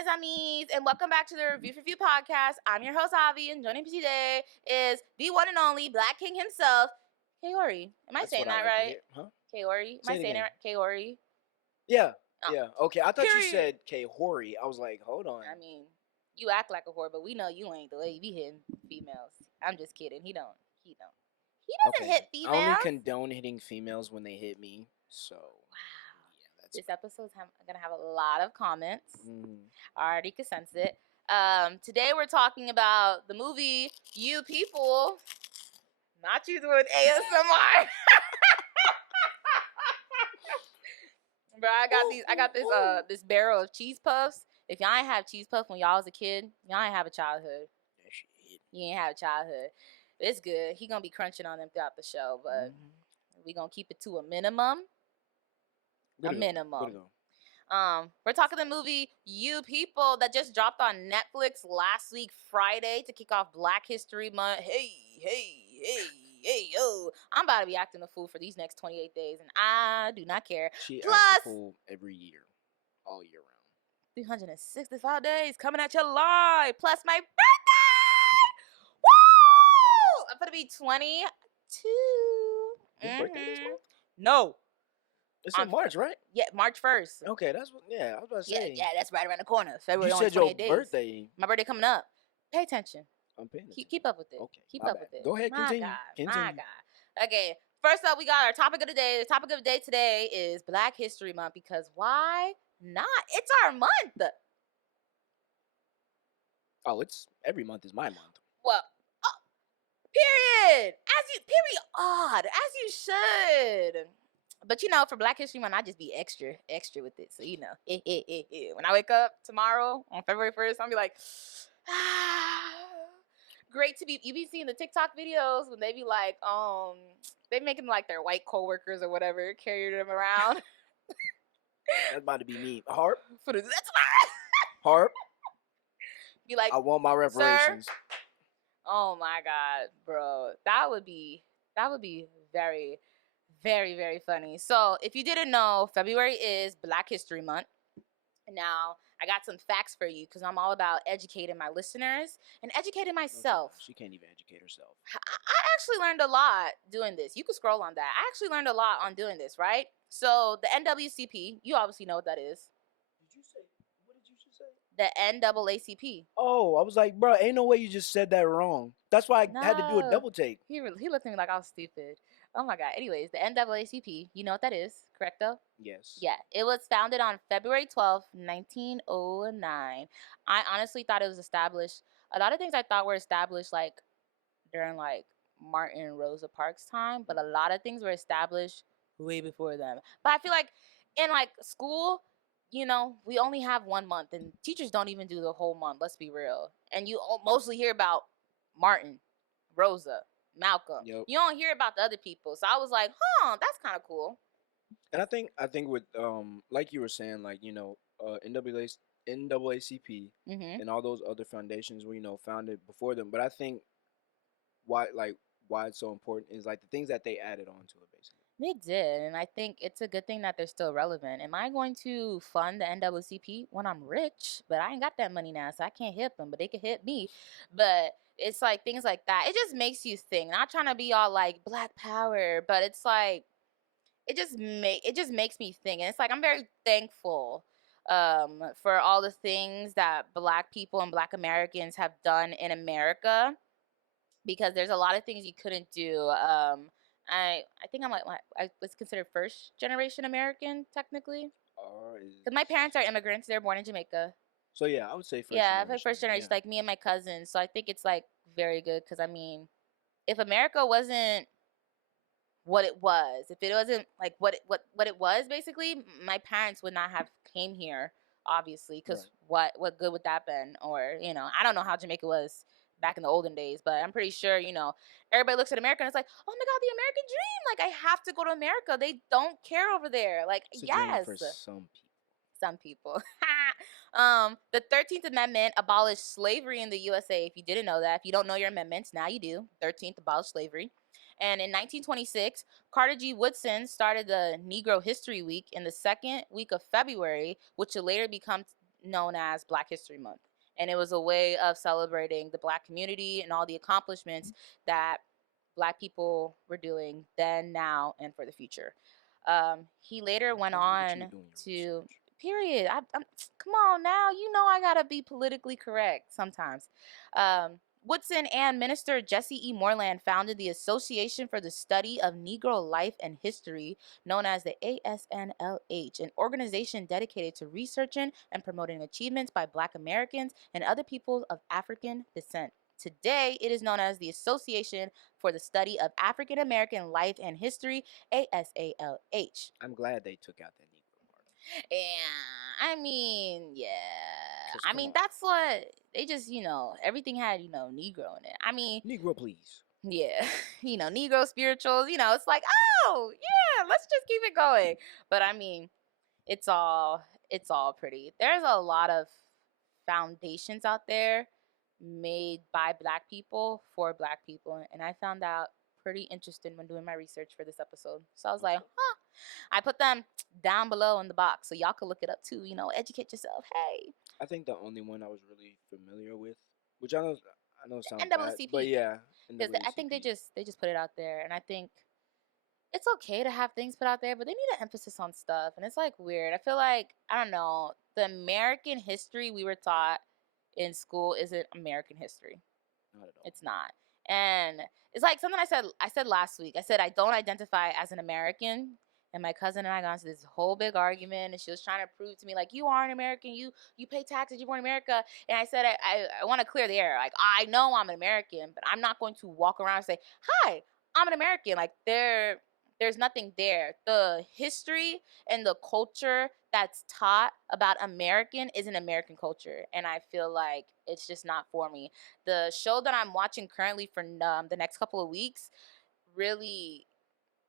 mes amis, and welcome back to the Review for View podcast. I'm your host, Avi, and joining me today is the one and only Black King himself, Khayori. Am I saying that right? Huh? Khayori? Am I saying it right? Khayori? Yeah. Oh. Yeah. Okay. I thought you Period. said Khayori. I was like, hold on. I mean, you act like a whore, but we know you ain't the way you be hitting females. I'm just kidding. He don't. He doesn't hit females. I only condone hitting females when they hit me. So. Wow. This episode's gonna have a lot of comments. I already can sense it. Today we're talking about the movie You People. Not you doing ASMR. Bro, I got this barrel of cheese puffs. If y'all ain't have cheese puffs when y'all was a kid, y'all ain't have a childhood. You ain't have a childhood. It's good. He gonna be crunching on them throughout the show, but we gonna keep it to a minimum. We're talking the movie You People that just dropped on Netflix last week Friday to kick off Black History Month. Hey, yo. I'm about to be acting a fool for these next 28 days, and I do not care. She Plus, acts a fool every year, all year round. 365 days coming at you live, plus my birthday! Woo! I'm gonna be 22. Your birthday this month? No. It's in March, right? Yeah, March 1st. Okay, that's what. Yeah, I was about to say. Yeah, that's right around the corner. February. You said your birthday. My birthday coming up. Pay attention. I'm paying attention. Keep up with it. Okay. Keep up with it. Go ahead, continue. My God. Okay. First up, we got our topic of the day. The topic of the day today is Black History Month because why not? It's our month. Oh, it's every month is my month. Well, period. As you should. But for Black History Month, I just be extra with it. So when I wake up tomorrow on February 1st, I'll be like, great to be. You be seeing the TikTok videos when they be like, they making like their white coworkers or whatever carry them around. That's about to be me. Harp. That's Harp. Be like, I want my reparations. Sir? Oh my God, bro, that would be very, very, very funny. So if you didn't know, February is Black History Month. Now, I got some facts for you because I'm all about educating my listeners and educating myself. She can't even educate herself. I actually learned a lot doing this. You can scroll on that. I actually learned a lot on doing this, right? So the NAACP, you obviously know what that is. What did you just say? The NAACP. Oh, I was like, bro, ain't no way you just said that wrong. That's why I had to do a double take. He looked at me like I was stupid. Oh my God. Anyways, the NAACP, you know what that is, correct though? Yes. Yeah. It was founded on February 12th, 1909. I honestly thought it was established. A lot of things I thought were established like during like Martin and Rosa Parks' time, but a lot of things were established way before them. But I feel like in like school, we only have 1 month and teachers don't even do the whole month. Let's be real. And you mostly hear about Martin, Rosa, Malcolm. Yep. You don't hear about the other people. So I was like, that's kind of cool. And I think with like you were saying, like, NAACP and all those other foundations were, founded before them. But I think why it's so important is like the things that they added on to it, basically. They did, and I think it's a good thing that they're still relevant. Am I going to fund the NAACP when I'm rich? But I ain't got that money now, so I can't hit them, but they can hit me. But it's like things like that. It just makes you think. Not trying to be all like Black Power, but it's like it just makes me think. And it's like I'm very thankful for all the things that Black people and Black Americans have done in America, because there's a lot of things you couldn't do. I think I was considered first generation American technically. Because my parents are immigrants. They're born in Jamaica. So yeah, I would say first generation. First generation, like me and my cousins. So I think it's like very good because I mean, if America wasn't what it was, if it wasn't like what it was, basically, my parents would not have came here, obviously, because what good would that been? Or I don't know how Jamaica was back in the olden days, but I'm pretty sure everybody looks at America and it's like, oh my God, the American dream, like I have to go to America. They don't care over there. Like, it's yes, for some people. The 13th Amendment abolished slavery in the USA. If you didn't know that, if you don't know your amendments, now you do. 13th abolished slavery. And in 1926, Carter G. Woodson started the Negro History Week in the second week of February, which would later become known as Black History Month. And it was a way of celebrating the Black community and all the accomplishments that Black people were doing then, now, and for the future. He later went Hey, look at you on doing your to, research. period. Come on now, you know I gotta be politically correct sometimes. Woodson and Minister Jesse E. Moreland founded the Association for the Study of Negro Life and History, known as the ASNLH, an organization dedicated to researching and promoting achievements by Black Americans and other peoples of African descent. Today, it is known as the Association for the Study of African American Life and History, ASALH. I'm glad they took out that Negro part. Yeah, I mean, yeah. Cause I come mean, on, that's what they just, everything had, Negro in it. I mean, Negro, please. yeah, Negro spirituals, it's like, oh, yeah, let's just keep it going. But I mean, it's all it's all pretty. There's a lot of foundations out there made by Black people for Black people, and I found out pretty interesting when doing my research for this episode. So I was like, Okay. huh. I put them down below in the box so y'all can look it up too. Educate yourself. Hey, I think the only one I was really familiar with, which I know sounds bad, but NAACP, yeah, because I think they NAACP. just put it out there, and I think it's okay to have things put out there, but they need an emphasis on stuff, and it's like weird. I feel like I don't know, the American history we were taught in school isn't American history. Not at all. It's not. And it's like something I said last week. I said I don't identify as an American. And my cousin and I got into this whole big argument, and she was trying to prove to me like you are an American, you pay taxes, you're born in America. And I said I want to clear the air. Like I know I'm an American, but I'm not going to walk around and say hi, I'm an American. Like there's nothing there. The history and the culture that's taught about American is an American culture, and I feel like it's just not for me. The show that I'm watching currently for the next couple of weeks really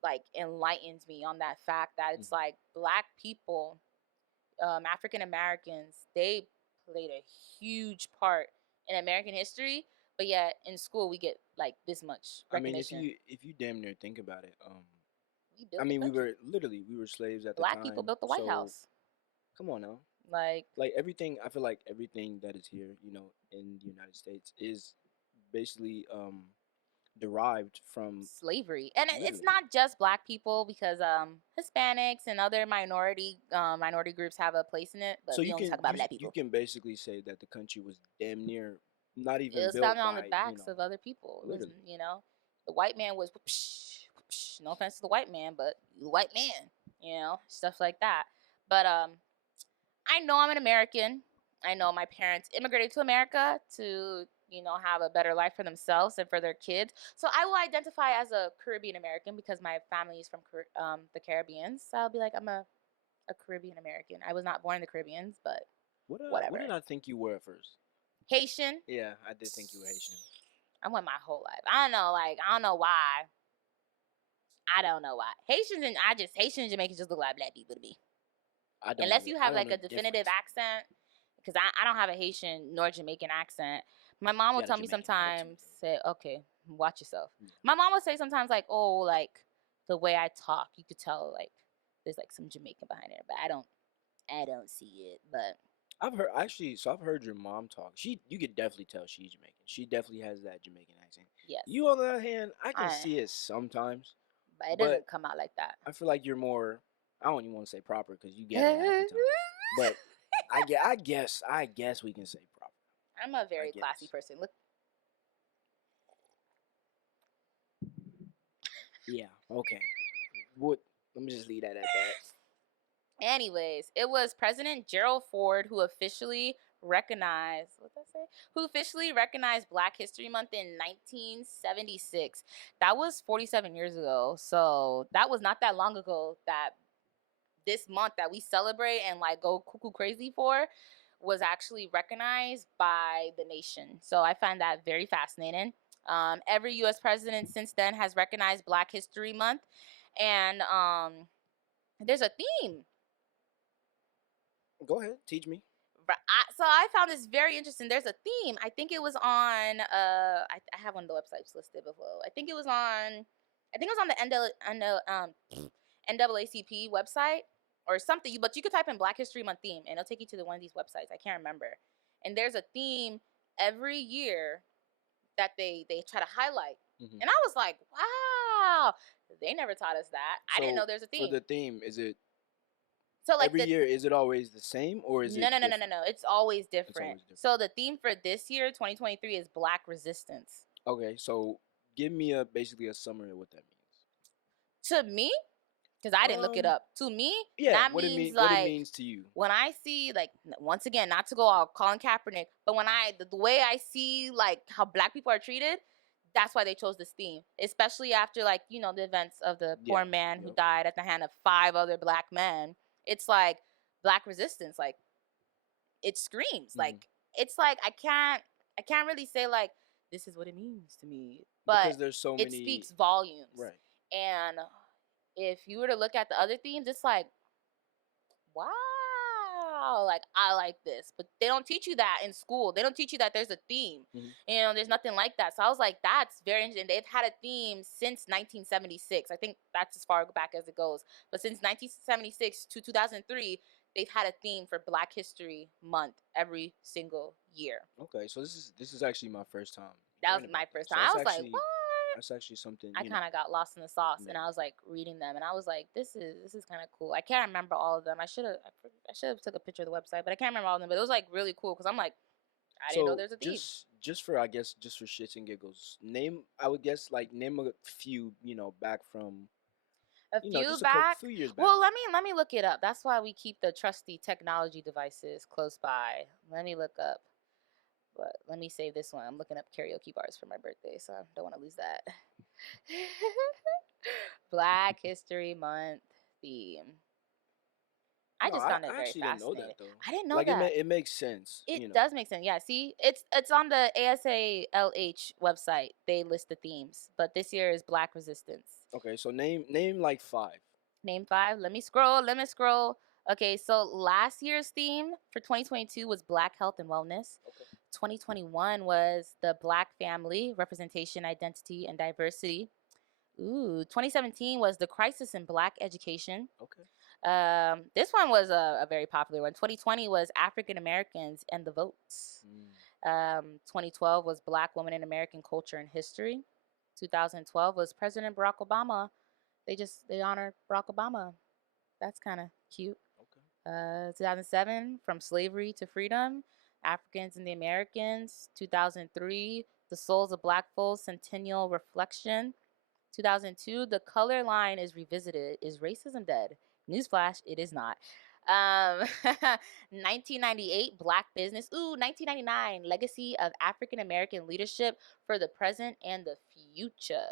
like enlightens me on that fact that it's Mm-hmm. like Black people, African Americans, they played a huge part in American history, but yet in school we get like this much I mean, if recognition. you damn near think about it, We I built the mean, country. we were slaves at the Black people time, built the White so House. come on now. Like Like everything, I feel like everything that is here, in the United States is basically derived from slavery, and it's literally. not just Black people because Hispanics and other minority groups have a place in it, but So we you only can talk about Black you people. can basically say that the country was damn near not It even was built founded on the by, backs of other people. It was, literally. the white man was, no offense to the white man, but the white man, stuff like that. But I know I'm an American. I know my parents immigrated to America to, have a better life for themselves and for their kids. So I will identify as a Caribbean American because my family is from the Caribbean. So I'll be like, I'm a Caribbean American. I was not born in the Caribbeans, but What whatever. did I think you were at first? Haitian. Yeah, I did think you were Haitian. I went my whole life. I don't know, I don't know why. I don't know why. Haitians and Jamaicans just look like Black people to me. Unless you I have don't like know a the definitive difference. accent, because I don't have a Haitian nor Jamaican accent. My mom You will got a tell me Jamaican attitude sometimes, though. say, okay, watch yourself. Yeah. My mom will say sometimes, like, oh, like the way I talk, you could tell, like, there's like some Jamaican behind it, but I don't see it. But I've heard actually, so I've heard your mom talk. You could definitely tell she's Jamaican. She definitely has that Jamaican accent. yes, You on the other hand, I can I, see it sometimes, but it but doesn't come out like that. I feel like you're more. I don't even want to say proper because you ghetto half the time. But I guess we can say proper. I'm a I very classy guess. person. Look, Yeah. Okay. What? Let me just leave that at that. anyways, it was President Gerald Ford who officially recognized what did I say? Who officially recognized Black History Month in 1976. That was 47 years ago. So that was not that long ago that this month that we celebrate and like go cuckoo crazy for was actually recognized by the nation. So I find that very fascinating. Every U.S. president since then has recognized Black History Month, and there's a theme. Go ahead, teach me. So I found this very interesting. There's a theme. I think it was on. I have one of the websites listed below. I think it was on. I think it was on the NAACP website. or something. But you could type in Black History Month theme, and it'll take you to one of these websites. I can't remember. And there's a theme every year that they try to highlight. And I was like, wow, they never taught us that. I didn't know there's a For theme. the theme, is it so like every year? Is it always the same, or is it different? no? It's always different. It's always different. So the theme for this year, 2023, is Black Resistance. Okay, so give me basically a summary of what that means. To me, because I didn't look it up. To me, yeah, that means like what it means to you. When I see, like, once again, not to go out Colin Kaepernick, but when the way I see like how Black people are treated, that's why they chose this theme, especially after, like, you know, the events of the poor man who died at the hand of 5 other Black men. It's like Black resistance, like it screams, like it's like I can't really say like this is what it means to me, but because there's so many, it speaks volumes, right? And if you were to look at the other themes, it's like, wow, like I like this, but they don't teach you that in school. They don't teach you that there's a theme. You know, there's nothing like that. So I was like, that's very interesting. They've had a theme since 1976. I think that's as far back as it goes. But since 1976 to 2003, they've had a theme for Black History Month every single year. Okay, so this is actually my first time. That was my first time. I was like, what? That's actually something. I kind of got lost in the sauce, and I was like reading them, and I was like, this is kind of cool. I can't remember all of them. I should have took a picture of the website, but I can't remember all of them. But it was like really cool because I'm like, I didn't know there's a theme. Just for shits and giggles, I would guess like name a few, you know, back from a few years back. Well, let me look it up. That's why we keep the trusty technology devices close by. Let me look up. But let me save this one. I'm looking up karaoke bars for my birthday, so I don't want to lose that. Black History Month theme. I just found it very fascinating. Didn't know that, though. I didn't know like that. It makes sense. It does make sense. Yeah, see? It's on the ASALH website. They list the themes. But this year is Black Resistance. Okay, so name like 5. Name 5. Let me scroll. Okay, so last year's theme for 2022 was Black Health and Wellness. Okay. 2021 was the Black Family, Representation, Identity, and Diversity. 2017 was the Crisis in Black Education. Okay. This one was a very popular one. 2020 was African Americans and the Votes. 2012 was Black Women in American Culture and History. 2012 was President Barack Obama. They honored Barack Obama. That's kind of cute. Okay. 2007, From Slavery to Freedom, Africans and the Americans. 2003, The Souls of Black Folks, Centennial Reflection. 2002, The Color Line is Revisited. Is Racism Dead? Newsflash, it is not. 1998, Black Business. 1999, Legacy of African American Leadership for the Present and the Future.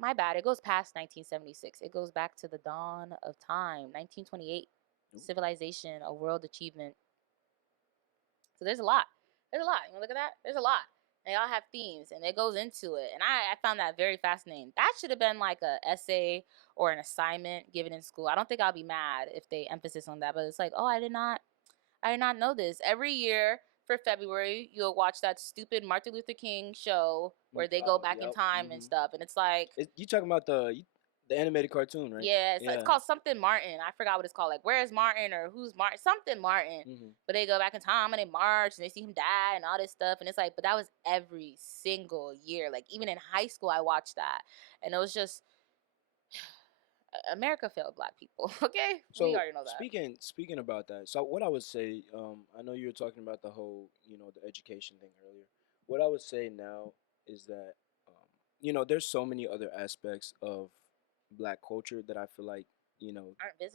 My bad. It goes past 1976. It goes back to the dawn of time. 1928, Civilization, a World Achievement. So there's a lot. You want to look at that? There's a lot. They all have themes, and it goes into it. And I found that very fascinating. That should have been like an essay or an assignment given in school. I don't think I'll be mad if they emphasis on that. But it's like, oh, I did not know this. Every year for February, you'll watch that stupid Martin Luther King show where they go back in time and stuff. And it's like, you talking about the animated cartoon, right? Yeah, it's called something Martin. I forgot what it's called. Like, where's Martin or who's Martin? Something Martin. But they go back in time and they march and they see him die and all this stuff. And it's like, but that was every single year. Like, even in high school, I watched that. And it was just, America failed Black people. Okay? So we already know that. Speaking about that, so what I would say, I know you were talking about the whole, the education thing earlier. What I would say now is that, there's so many other aspects of Black culture that I feel like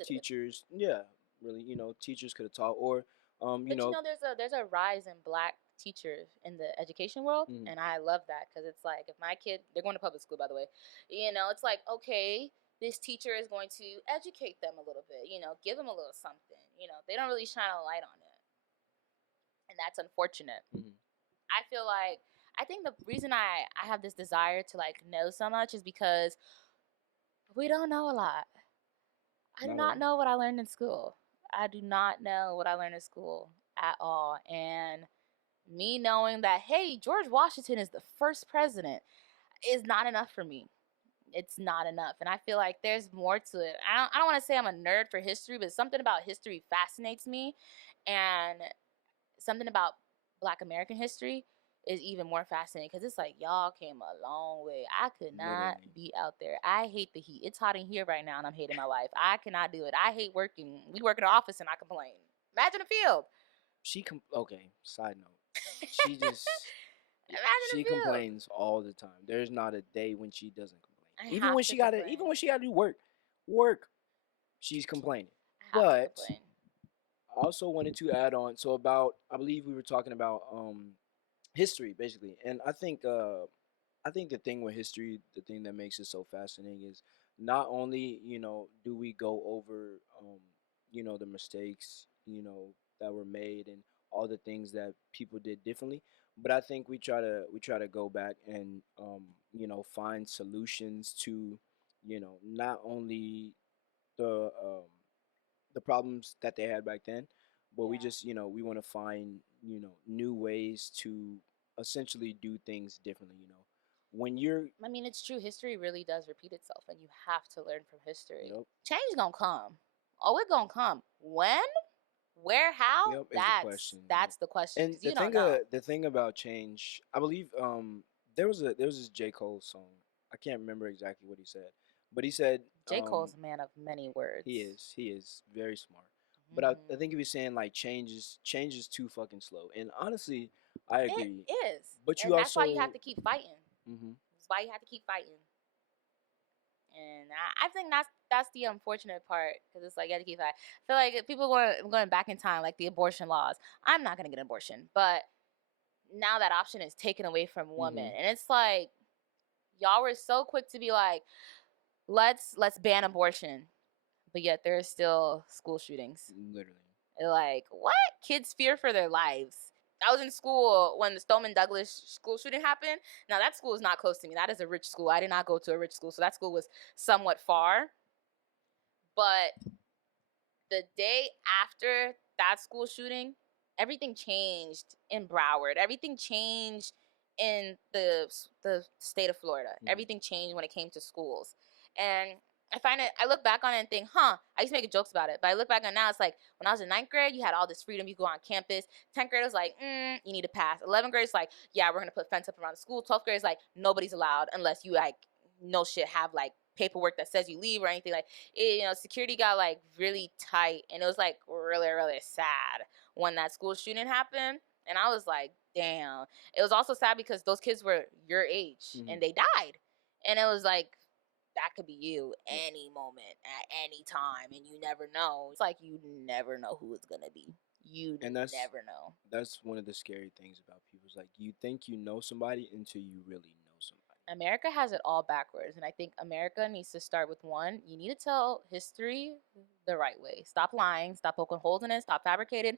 teachers, really, teachers could have taught, or there's a rise in Black teachers in the education world, and I love that because it's like, if my kid, they're going to public school, by the way, it's like, okay, this teacher is going to educate them a little bit, give them a little something, they don't really shine a light on it, and that's unfortunate. I think the reason I have this desire to like know so much is because we don't know a lot. I do not know what I learned in school. I do not know what I learned in school at all. And me knowing that, hey, George Washington is the first president is not enough for me. it's not enough. And I feel like there's more to it. I don't want to say I'm a nerd for history, but something about history fascinates me. And something about Black American history is even more fascinating because it's like y'all came a long way. I could not Literally. be out there. I hate the heat. It's hot in here right now and I'm hating my life. I cannot do it. I hate working. We work in an office and I complain. Imagine a field. Okay, side note. She just Imagine a she field. complains all the time. There's not a day when she doesn't complain. I Even have when to even complain. when she gotta do work, she's complaining. I have to But complain. I also wanted to add on. So about, I believe we were talking about history basically, and I think the thing with history, the thing that makes it so fascinating is not only do we go over the mistakes that were made and all the things that people did differently, but I think we try to go back and find solutions to not only the the problems that they had back then, but we Yeah. just we want to find new ways to essentially do things differently. When you're I mean, it's true. History really does repeat itself, and you have to learn from history. Yep. Change gonna come. Oh, it gonna come. When? Where? How? Yep, is the That's question. Yep. that's the question And because you don't know. the thing about change, I believe there was this J. Cole song. I can't remember exactly what he said, but he said J. Cole's a man of many words. he is very smart. But I Hmm. think he was saying like change is too fucking slow. And honestly, I It agree. is, But you and that's why you have also to keep fighting. hmm That's why you have to keep fighting. And I think that's the unfortunate part because it's like you have to keep fighting. I feel like if people going back in time, like the abortion laws. I'm not gonna get an abortion, but now that option is taken away from women, hmm and it's like y'all were so quick to be like, let's ban abortion, but yet there's still school shootings. literally. Like what? Kids fear for their lives. I was in school when the Stoneman Douglas school shooting happened. Now that school is not close to me. That is a rich school. I did not go to a rich school, so that school was somewhat far. But the day after that school shooting, everything changed in Broward. Everything changed in the state of Florida. hmm Everything changed when it came to schools. And I find it, I look back on it and think, huh, I used to make jokes about it. But I look back on it now, it's like when I was in ninth grade, you had all this freedom. You go on campus. 10th grade was like, you need to pass. 11th grade is like, yeah, we're going to put fence up around the school. 12th grade is like, nobody's allowed unless you like, no shit, have like paperwork that says you leave or anything. Like it, security got like really tight, and it was like really really sad when that school shooting happened. And I was like, damn. It was also sad because those kids were your age hmm and they died, and it was like that could be you Yep. any moment at any time, and you never know. It's like you never know who it's gonna be. You And never know. that's one of the scary things about people. It's like you think you know somebody until you really know somebody. America has it all backwards. And I think America needs to start with one. You need to tell history the right way. Stop lying. Stop poking holes in it. Stop fabricating.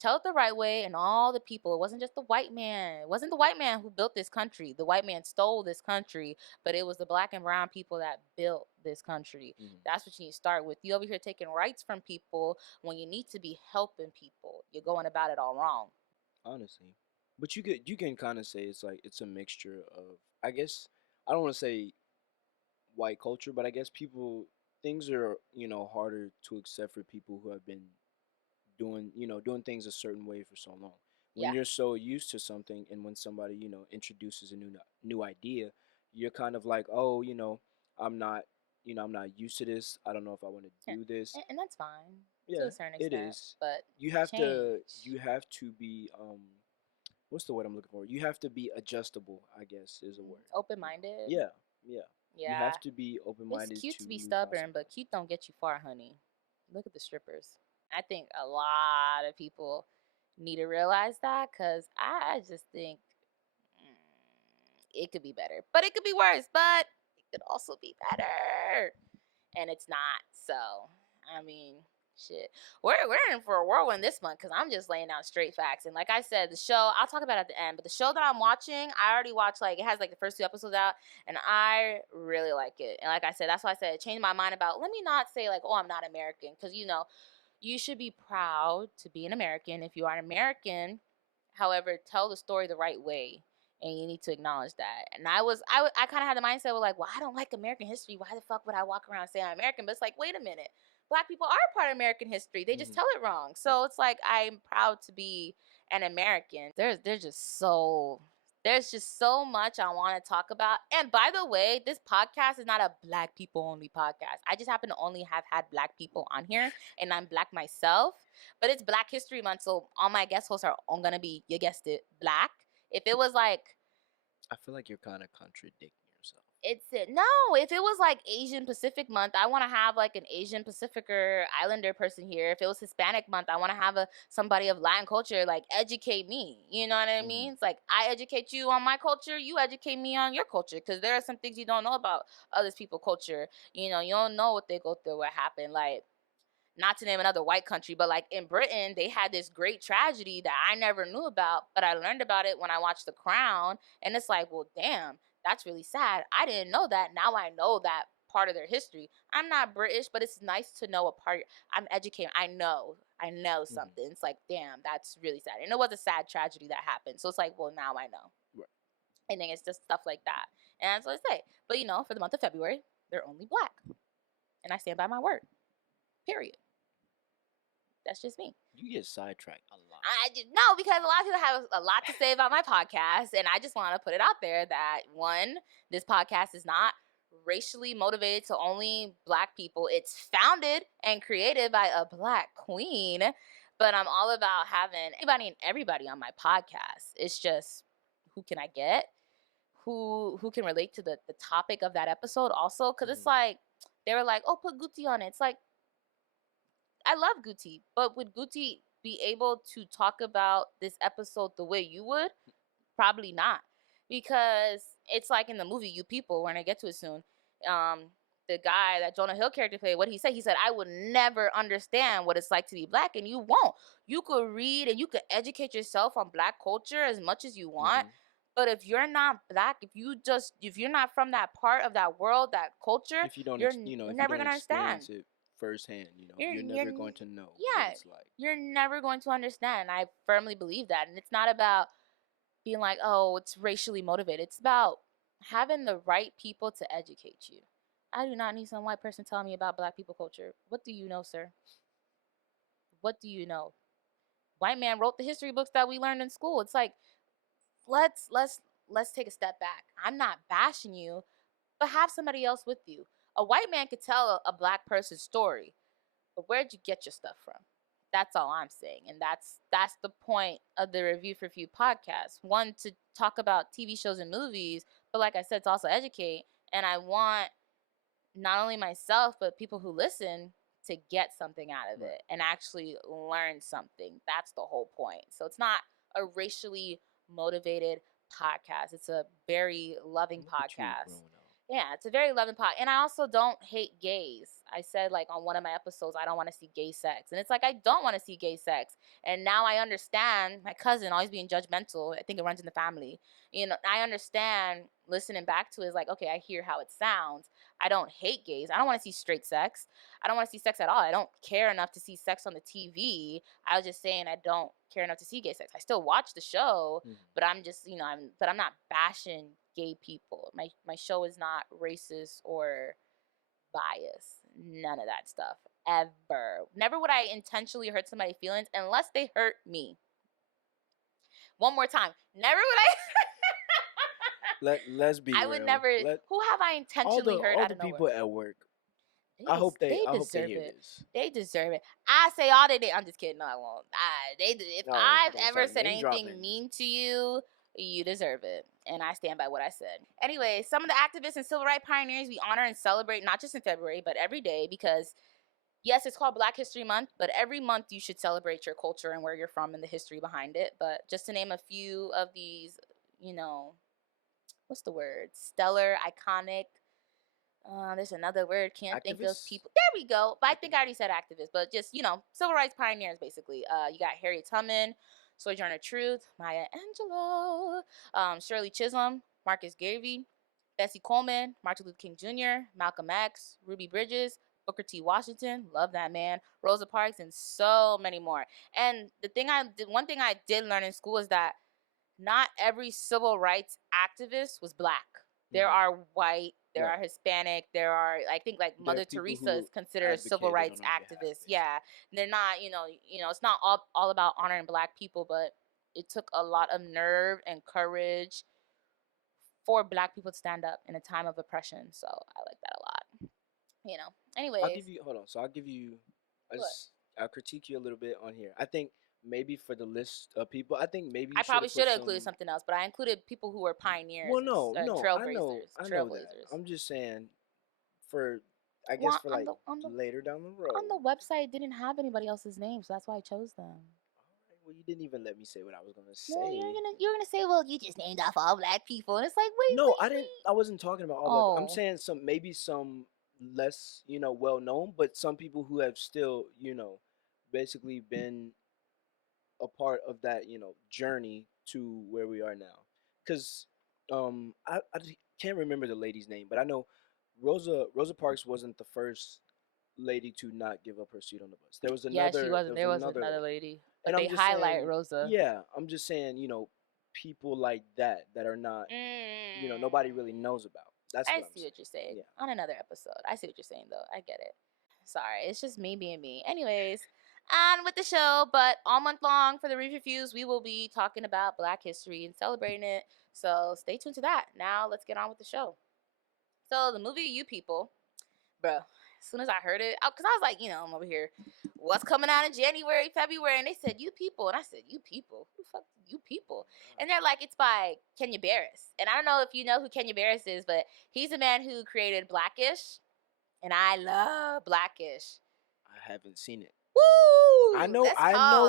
Tell it the right way. And all the people, it wasn't just the white man. It wasn't the white man who built this country. The white man stole this country, but it was the black and brown people that built this country. hmm That's what you need to start with. You over here taking rights from people when you need to be helping people. You're going about it all wrong. Honestly, but you can kind of say it's like it's a mixture of, I guess, I don't want to say white culture, but I guess people, things are harder to accept for people who have been doing things a certain way for so long. When Yeah. you're so used to something, and when somebody introduces a new idea, you're kind of like, oh, I'm not I'm not used to this. I don't know if I want to Yeah. do this. And that's fine to Yeah, a certain it extent, is. but You have to change. you have to be what's the word I'm looking for? You have to be adjustable, I guess is a word. Open minded. Yeah, yeah. You Yeah. have to be open It's minded cute to to be new stubborn, but concepts. cute don't get you far, honey. Look at the strippers. I think a lot of people need to realize that because I just think mm, it could be better, but it could be worse, but it could also be better. And it's not. So, I mean, shit. We're in for a whirlwind this month because I'm just laying down straight facts. And like I said, the show I'll talk about it at the end. But the show that I'm watching, I already watched like it has like the first 2 episodes out, and I really like it. And like I said, that's why I said it changed my mind about. Let me not say like, oh, I'm not American, because you should be proud to be an American if you are an American. However, tell the story the right way. and you need to acknowledge that. And I kind of had the mindset of like, well, I don't like American history. Why the fuck would I walk around saying I'm American? But it's like, wait a minute, Black people are part of American history. They just tell it wrong. So it's like, I'm proud to be an American. There's just so much I want to talk about. And by the way, this podcast is not a Black people only podcast. I just happen to only have had Black people on here, and I'm Black myself. But it's Black History Month, so all my guest hosts are all gonna be, you guessed it, Black. If it was like, I feel like you're kind of contradicting yourself. no, if it was like Asian Pacific Month, I want to have like an Asian Pacificer Islander person here. If it was Hispanic Month, I want to have somebody of Latin culture, like, educate me. You know what I mean? It's like, I educate you on my culture, you educate me on your culture, because there are some things you don't know about other people's culture. You know, you don't know what they go through, what happened. Like, not to name another white country, but like in Britain, they had this great tragedy that I never knew about, but I learned about it when I watched The Crown. And it's like, well, damn, that's really sad. I didn't know that. Now I know that part of their history. I'm not British, but it's nice to know a part. I'm educated. I know something. It's like, damn, that's really sad. And it was a sad tragedy that happened. So it's like, well, now I know. Right. And then it's just stuff like that. And that's what I say. But you know, for the month of February, they're only Black. And I stand by my word. Period. That's just me. You get sidetracked a lot. No, because a lot of people have a lot to say about my podcast, and I just want to put it out there that, one, this podcast is not racially motivated to only Black people. It's founded and created by a Black queen, but I'm all about having anybody and everybody on my podcast. It's just, who can I get? Who can relate to the topic of that episode also? Because it's like, they were like, oh, put Gucci on it. It's like, I love Gucci, but would Gucci be able to talk about this episode the way you would? Probably not, because it's like in the movie You People. We're gonna get to it soon. The guy that Jonah Hill character played, what he said? He said, "I would never understand what it's like to be Black," and you won't. You could read and you could educate yourself on Black culture as much as you want. But if you're not Black, if you're not from that part of that world, that culture, if you don't, you're if never you don't gonna understand it firsthand, you're never going to know what it's like. You're never going to understand. I firmly believe that. And it's not about being like, oh, it's racially motivated. It's about having the right people to educate you. I do not need some white person telling me about Black people culture. What do you know, sir? What do you know? White man wrote the history books that we learned in school. It's like, let's take a step back. I'm not bashing you, but have somebody else with you. A white man could tell a Black person's story, but where'd you get your stuff from? That's all I'm saying. And that's the point of the Review for Few podcast. One, to talk about TV shows and movies, but like I said, to also educate. And I want not only myself, but people who listen to get something out of it and actually learn something. That's the whole point. So it's not a racially motivated podcast. It's a very loving podcast. Yeah, it's a very loving podcast. And I also don't hate gays. I said, like, on one of my episodes, I don't want to see gay sex. And it's like, I don't want to see gay sex. And now I understand my cousin always being judgmental. I think it runs in the family. You know, I understand listening back to it is like, okay, I hear how it sounds. I don't hate gays. I don't want to see straight sex. I don't want to see sex at all. I don't care enough to see sex on the TV. I was just saying I don't care enough to see gay sex. I still watch the show, but I'm just, I'm not bashing gay people. My show is not racist or biased. None of that stuff. Ever. Never would I intentionally hurt somebody's feelings unless they hurt me. One more time. Never would I Let's be I real. would never. Who have I intentionally hurt all out the of people nowhere? at work. I hope they hear this. They deserve it. I say all they did. I'm just kidding. No, I won't. If I've ever said anything mean to you, you deserve it. And I stand by what I said. Anyway, some of the activists and civil rights pioneers we honor and celebrate, not just in February, but every day, because yes, it's called Black History Month, but every month you should celebrate your culture and where you're from and the history behind it. But just to name a few of these, what's the word? Stellar, iconic. There's another word. Can't think of people. There we go. But I think I already said activist, but just, civil rights pioneers, basically. You got Harriet Tubman, Sojourner Truth, Maya Angelou, Shirley Chisholm, Marcus Garvey, Bessie Coleman, Martin Luther King Jr., Malcolm X, Ruby Bridges, Booker T. Washington, love that man, Rosa Parks, and so many more. And one thing I did learn in school is that not every civil rights activist was black. There are white, there are Hispanic, there are, I think, like Mother Teresa is considered a civil rights activist. Yeah, they're not, it's not all about honoring black people, but it took a lot of nerve and courage for black people to stand up in a time of oppression. So I like that a lot. I'll Anyways, give you. Hold on. So I'll give you. what? I'll critique you a little bit on here. I think maybe for the list of people, I think maybe you I should probably have should put have included some. something else, but I included people who were pioneers Well, no, and no, trailblazers. I know that. Trailblazers. I'm just saying, for I guess Well, for like later down the road. on the website, it didn't have anybody else's name, so that's why I chose them. Alright, well, you didn't even let me say what I was gonna Well, say. you're gonna say, well, you just named off all black people, and it's like, wait, No, I wait, didn't. wait. I wasn't talking about all black. I'm Oh, saying maybe some less, well known, but some people who have still, basically been a part of that, journey to where we are now. Because I can't remember the lady's name, but I know Rosa Parks wasn't the first lady to not give up her seat on the bus. yeah, she wasn't. There was There was another another lady. lady, but And they I'm just highlight saying, Rosa. yeah, I'm just saying, people like that are not, nobody really knows about. That's I what I'm see saying. what you're saying. Yeah. On another episode, I see what you're saying, though. I get it. Sorry, it's just me being me. Anyways, on with the show. But all month long for the reviews, we will be talking about Black history and celebrating it. So stay tuned to that. Now let's get on with the show. So the movie You People, bro. As soon as I heard it, because I was like, I'm over here. What's coming out in January, February? And they said You People, and I said You People. Who the fuck You People? And they're like, it's by Kenya Barris. And I don't know if you know who Kenya Barris is, but he's a man who created Blackish, and I love Blackish. I haven't seen it. Woo! I know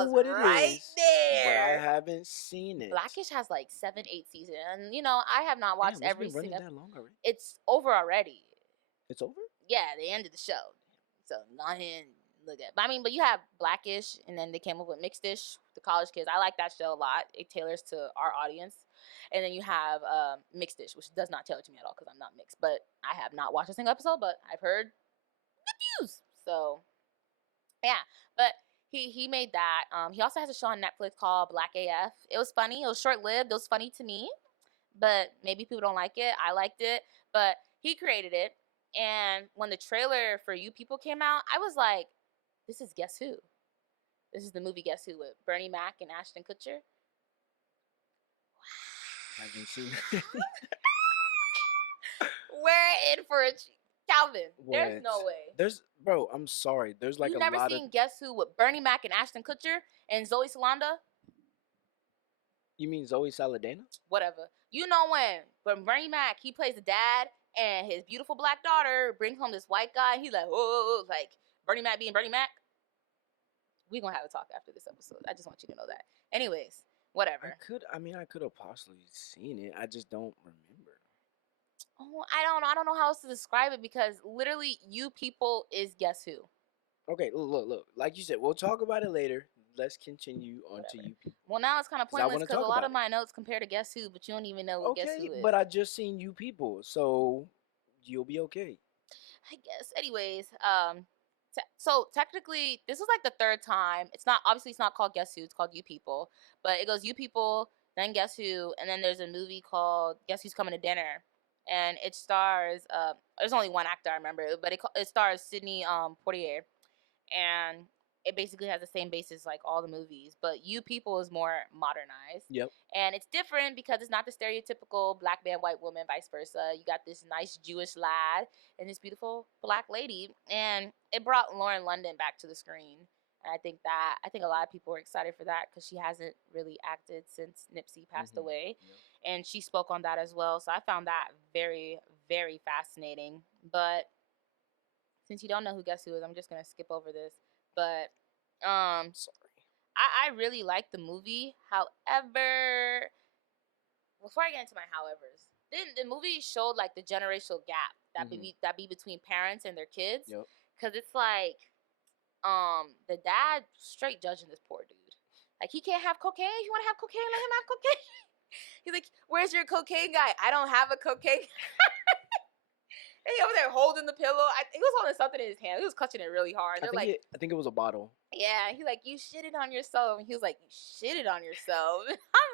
what it right is, but I there. haven't seen it. Blackish has like 7, 8 seasons, and I have not watched Damn, it's every been running single. that long already. It's over already. It's over? Yeah, they ended the show. So go ahead and look at. But you have Blackish, and then they came up with Mixedish, the college kids. I like that show a lot. It tailors to our audience. And then you have Mixedish, which does not tailor to me at all because I'm not mixed. But I have not watched a single episode, but I've heard the views. So yeah, but he made that. He also has a show on Netflix called Black AF. It was funny. It was short lived. It was funny to me, but maybe people don't like it. I liked it, but he created it. And when the trailer for You People came out, I was like, "This is Guess Who? This is the movie Guess Who with Bernie Mac and Ashton Kutcher." I haven't seen it. We're in for a Calvin. There's What? no way. Bro, I'm sorry. There's like You a never lot seen of. Guess Who with Bernie Mac and Ashton Kutcher and Zoe Salonda? You mean Zoe Saladana? Whatever. You know when Bernie Mac, he plays the dad and his beautiful black daughter brings home this white guy. He's like, whoa, like Bernie Mac being Bernie Mac. We're going to have a talk after this episode. I just want you to know that. Anyways, whatever. I could have possibly seen it. I just don't remember. Oh, I don't know how else to describe it because literally You People is Guess Who. Okay, look. Like you said, we'll talk about it later. Let's continue on to You People. Well, now it's kind of pointless because a lot of my notes compare to Guess Who, but you don't even know what Guess Who is. But I just seen You People, so you'll be okay. I guess. Anyways, so technically, this is like the third time. It's not called Guess Who. It's called You People, but it goes You People, then Guess Who, and then there's a movie called Guess Who's Coming to Dinner, and it stars. There's only one actor I remember, but it stars Sydney Poitier, and it basically has the same basis like all the movies, but You People is more modernized. Yep. And it's different because it's not the stereotypical black man, white woman, vice versa. You got this nice Jewish lad and this beautiful black lady, and it brought Lauren London back to the screen. And I think a lot of people were excited for that because she hasn't really acted since Nipsey passed away, and she spoke on that as well. So I found that very, very fascinating. But since you don't know who Guess Who is, I'm just gonna skip over this. But sorry. I really like the movie. However, before I get into my howevers, then the movie showed like the generational gap that be between parents and their kids. Yep. Cause it's like, the dad straight judging this poor dude. Like he can't have cocaine. If you want to have cocaine, let him have cocaine. He's like, "Where's your cocaine guy? I don't have a cocaine." And he over there holding the pillow. He was holding something in his hand. He was clutching it really hard. I think it was a bottle. Yeah, he's like, "You shitted on yourself." And he was like, "You shitted on yourself." I'm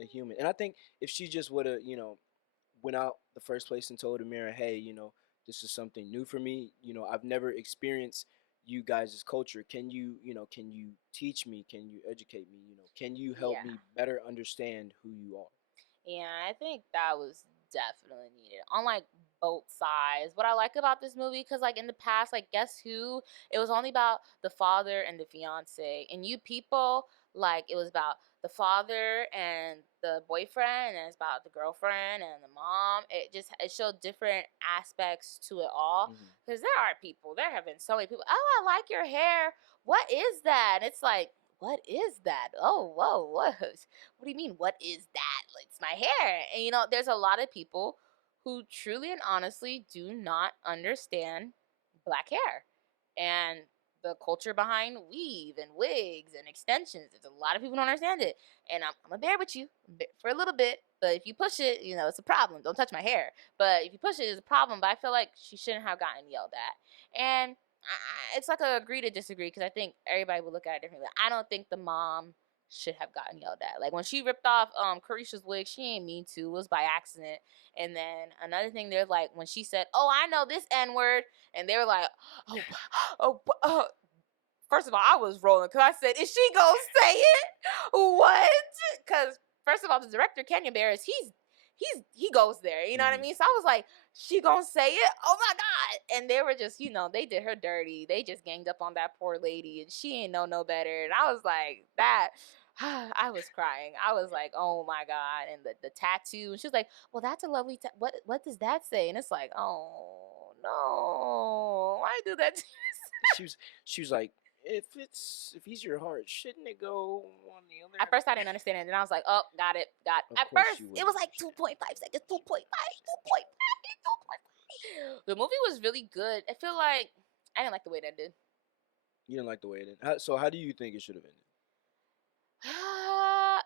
a human. And I think if she just would have, went out the first place and told Amira, hey, this is something new for me. I've never experienced you guys' culture. Can you teach me? Can you educate me? Can you help Yeah. me better understand who you are? Yeah, I think that was definitely needed on like both sides. What I like about this movie, because like in the past, like Guess Who, it was only about the father and the fiance, and You People, like it was about the father and the boyfriend, and it's about the girlfriend and the mom. It showed different aspects to it all. Because there are people, there have been so many people. Oh, I like your hair. What is that? And it's like, what is that? Oh, whoa, what do you mean, what is that? Like, it's my hair. And there's a lot of people who truly and honestly do not understand black hair and the culture behind weave and wigs and extensions. There's a lot of people who don't understand it. And I'm gonna bear with you for a little bit, but if you push it, it's a problem. Don't touch my hair. But if you push it, it's a problem. But I feel like she shouldn't have gotten yelled at. And it's like a agree to disagree, because I think everybody will look at it differently. I don't think the mom should have gotten yelled at. Like when she ripped off Carisha's wig, she ain't mean to. It was by accident. And then another thing, there's like when she said, "Oh, I know this N word," and they were like, "Oh, oh." First of all, I was rolling because I said, "Is she gonna say it? What?" Because first of all, the director Kenya Barris, he goes there. You know what I mean? So I was like, "She gonna say it? Oh my god!" And they were just, they did her dirty. They just ganged up on that poor lady, and she ain't know no better. And I was like, that. I was crying. I was like, "Oh my god!" And the tattoo. And she was like, "Well, that's a lovely. What does that say?" And it's like, "Oh no, why do that?" She was like, if he's your heart, shouldn't it go on the other? At first, I didn't understand it. And then I was like, "Oh, got it. Of At course first, you it would. was like 2.5 seconds, 2.5. The movie was really good. I feel like I didn't like the way it ended. You didn't like the way it ended. So how do you think it should have ended?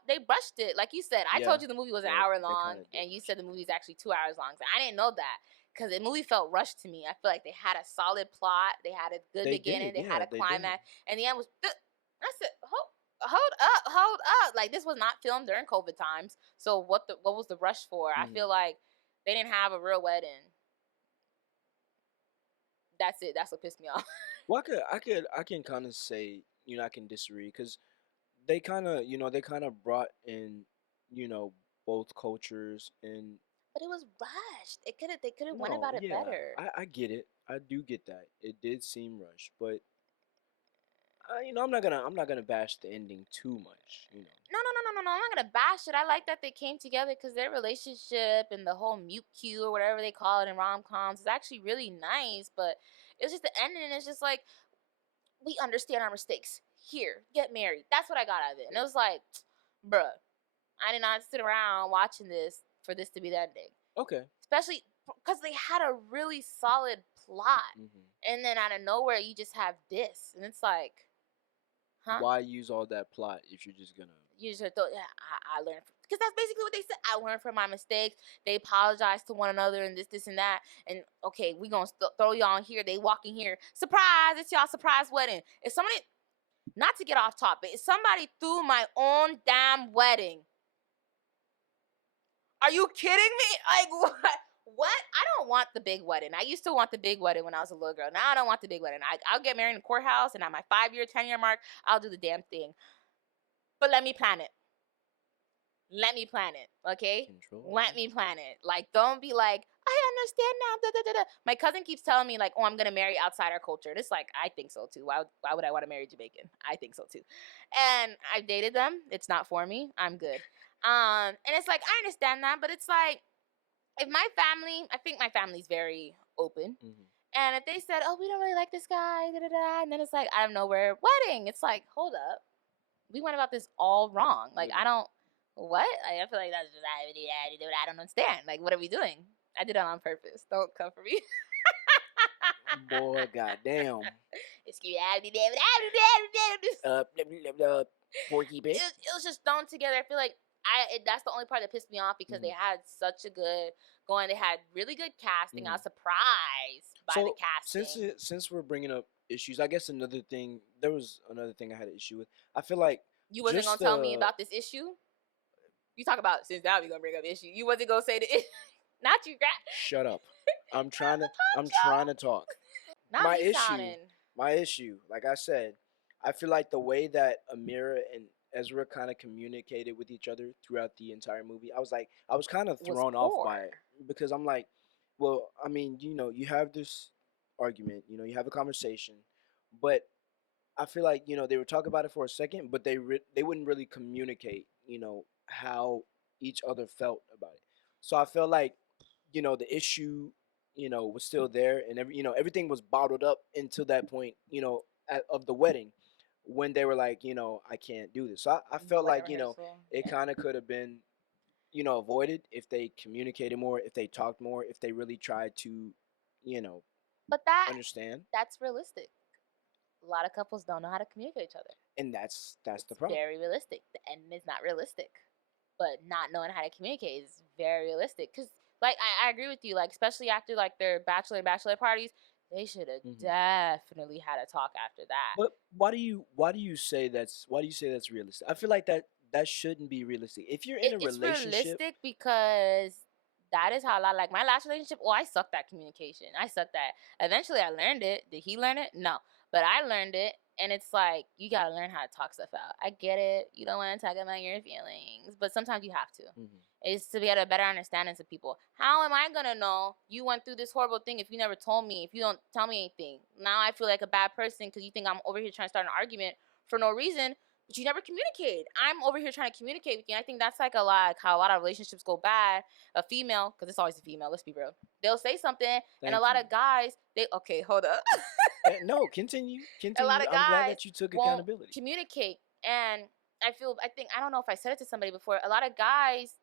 They brushed it. Like you said, I Yeah, told you the movie was an yeah, hour they long, kind of did and you rush said the movie's actually 2 hours long. So I didn't know that because the movie felt rushed to me. I feel like they had a solid plot, they had a good They beginning, did, they had yeah, a they did. climax, and the end was. I said, hold up! Like this was not filmed during COVID times. So what was the rush for? I feel like they didn't have a real wedding. That's it. That's what pissed me off. Well, I can kind of say, I can disagree because they kind of brought in, you know, both cultures and But it was rushed. They could have went no, about it yeah, better. I get it. I do get that. It did seem rushed, but I'm not gonna bash the ending too much. No, no, no, no, no, no. I'm not gonna bash it. I like that they came together because their relationship and the whole mute cue or whatever they call it in rom coms is actually really nice. But it's just the ending. It's just like we understand our mistakes. Here, get married. That's what I got out of it. And it was like, bruh, I did not sit around watching this for this to be the ending. Okay. Especially because they had a really solid plot, and then out of nowhere you just have this, and it's like, huh? Why use all that plot if you're just gonna? You just thought, yeah, I learned, because that's basically what they said. I learned from my mistakes. They apologize to one another and this and that. And okay, we gonna throw y'all in here. They walk in here, surprise! It's y'all surprise wedding. If somebody, not to get off topic, if somebody threw my own damn wedding, are you kidding me? Like what? What? I don't want the big wedding. I used to want the big wedding when I was a little girl. Now I don't want the big wedding. I'll get married in the courthouse, and at my 5-year, 10-year mark, I'll do the damn thing. But let me plan it. Let me plan it, okay? Let me plan it. Like, don't be like, I understand now. Da, da, da, da. My cousin keeps telling me, like, oh, I'm gonna marry outside our culture. And it's like, I think so too. Why would I want to marry Jamaican? I think so too. And I've dated them. It's not for me. I'm good. And it's like, I understand that, but it's like, if my family, I think my family's very open. And if they said, oh, we don't really like this guy, da, da, da, and then it's like, out of nowhere, wedding. It's like, hold up. We went about this all wrong. Like, I don't, what? Like, I feel like that's just, I don't understand. Like, what are we doing? I did it on purpose. Don't come for me. Boy, goddamn. Excuse me. Porky bit. It was just thrown together. I feel like that's the only part that pissed me off, because they had such a good going. They had really good casting. I was surprised by the casting. Since we're bringing up issues, I guess there was another thing I had an issue with. I feel like You wasn't gonna tell me about this issue? You talk about since now we gonna bring up issue. You wasn't gonna say the issue. Not you, Shut up. I'm Grab trying the to top I'm trying shelf. to talk. Not My me issue, sounding. like I said, I feel like the way that Amira and Ezra kind of communicated with each other throughout the entire movie, I was kind of Was thrown off poor. by it because I'm like, well, I mean, you have this argument, you have a conversation, but I feel like they would talk about it for a second, but they wouldn't really communicate, how each other felt about it. So I felt like the issue was still there, and everything was bottled up until that point, of the wedding, when they were like, I can't do this. So I The felt wedding like rehearsal. it Yeah. kind of could have been avoided if they communicated more, if they talked more, if they really tried to you know But understand. that's realistic. A lot of couples don't know how to communicate with each other. And that's the It's problem. very realistic. The end is not realistic. But not knowing how to communicate is very realistic. Cause like I agree with you, like especially after like their bachelor parties, they should have Hmm. definitely had a talk after that. But why do you say that's realistic? I feel like that shouldn't be realistic. If you're in a It's relationship, realistic because that is how a lot like my last relationship. Oh, I sucked at communication. I sucked at. Eventually, I learned it. Did he learn it? No, but I learned it, and it's like you gotta learn how to talk stuff out. I get it. You don't want to talk about your feelings, but sometimes you have to. mhm. Is to get a better understanding to people. How am I gonna know you went through this horrible thing if you never told me? If you don't tell me anything, now I feel like a bad person because you think I'm over here trying to start an argument for no reason, but you never communicate. I'm over here trying to communicate with you. And I think that's like a lot, like how a lot of relationships go bad. A female, because it's always a female. Let's be real. They'll say something, and a Thank lot you. of guys, they okay, hold up. No, continue, A lot continue. of I'm glad guys that you took won't accountability. communicate, and I think I don't know if I said it to somebody before. A lot of guys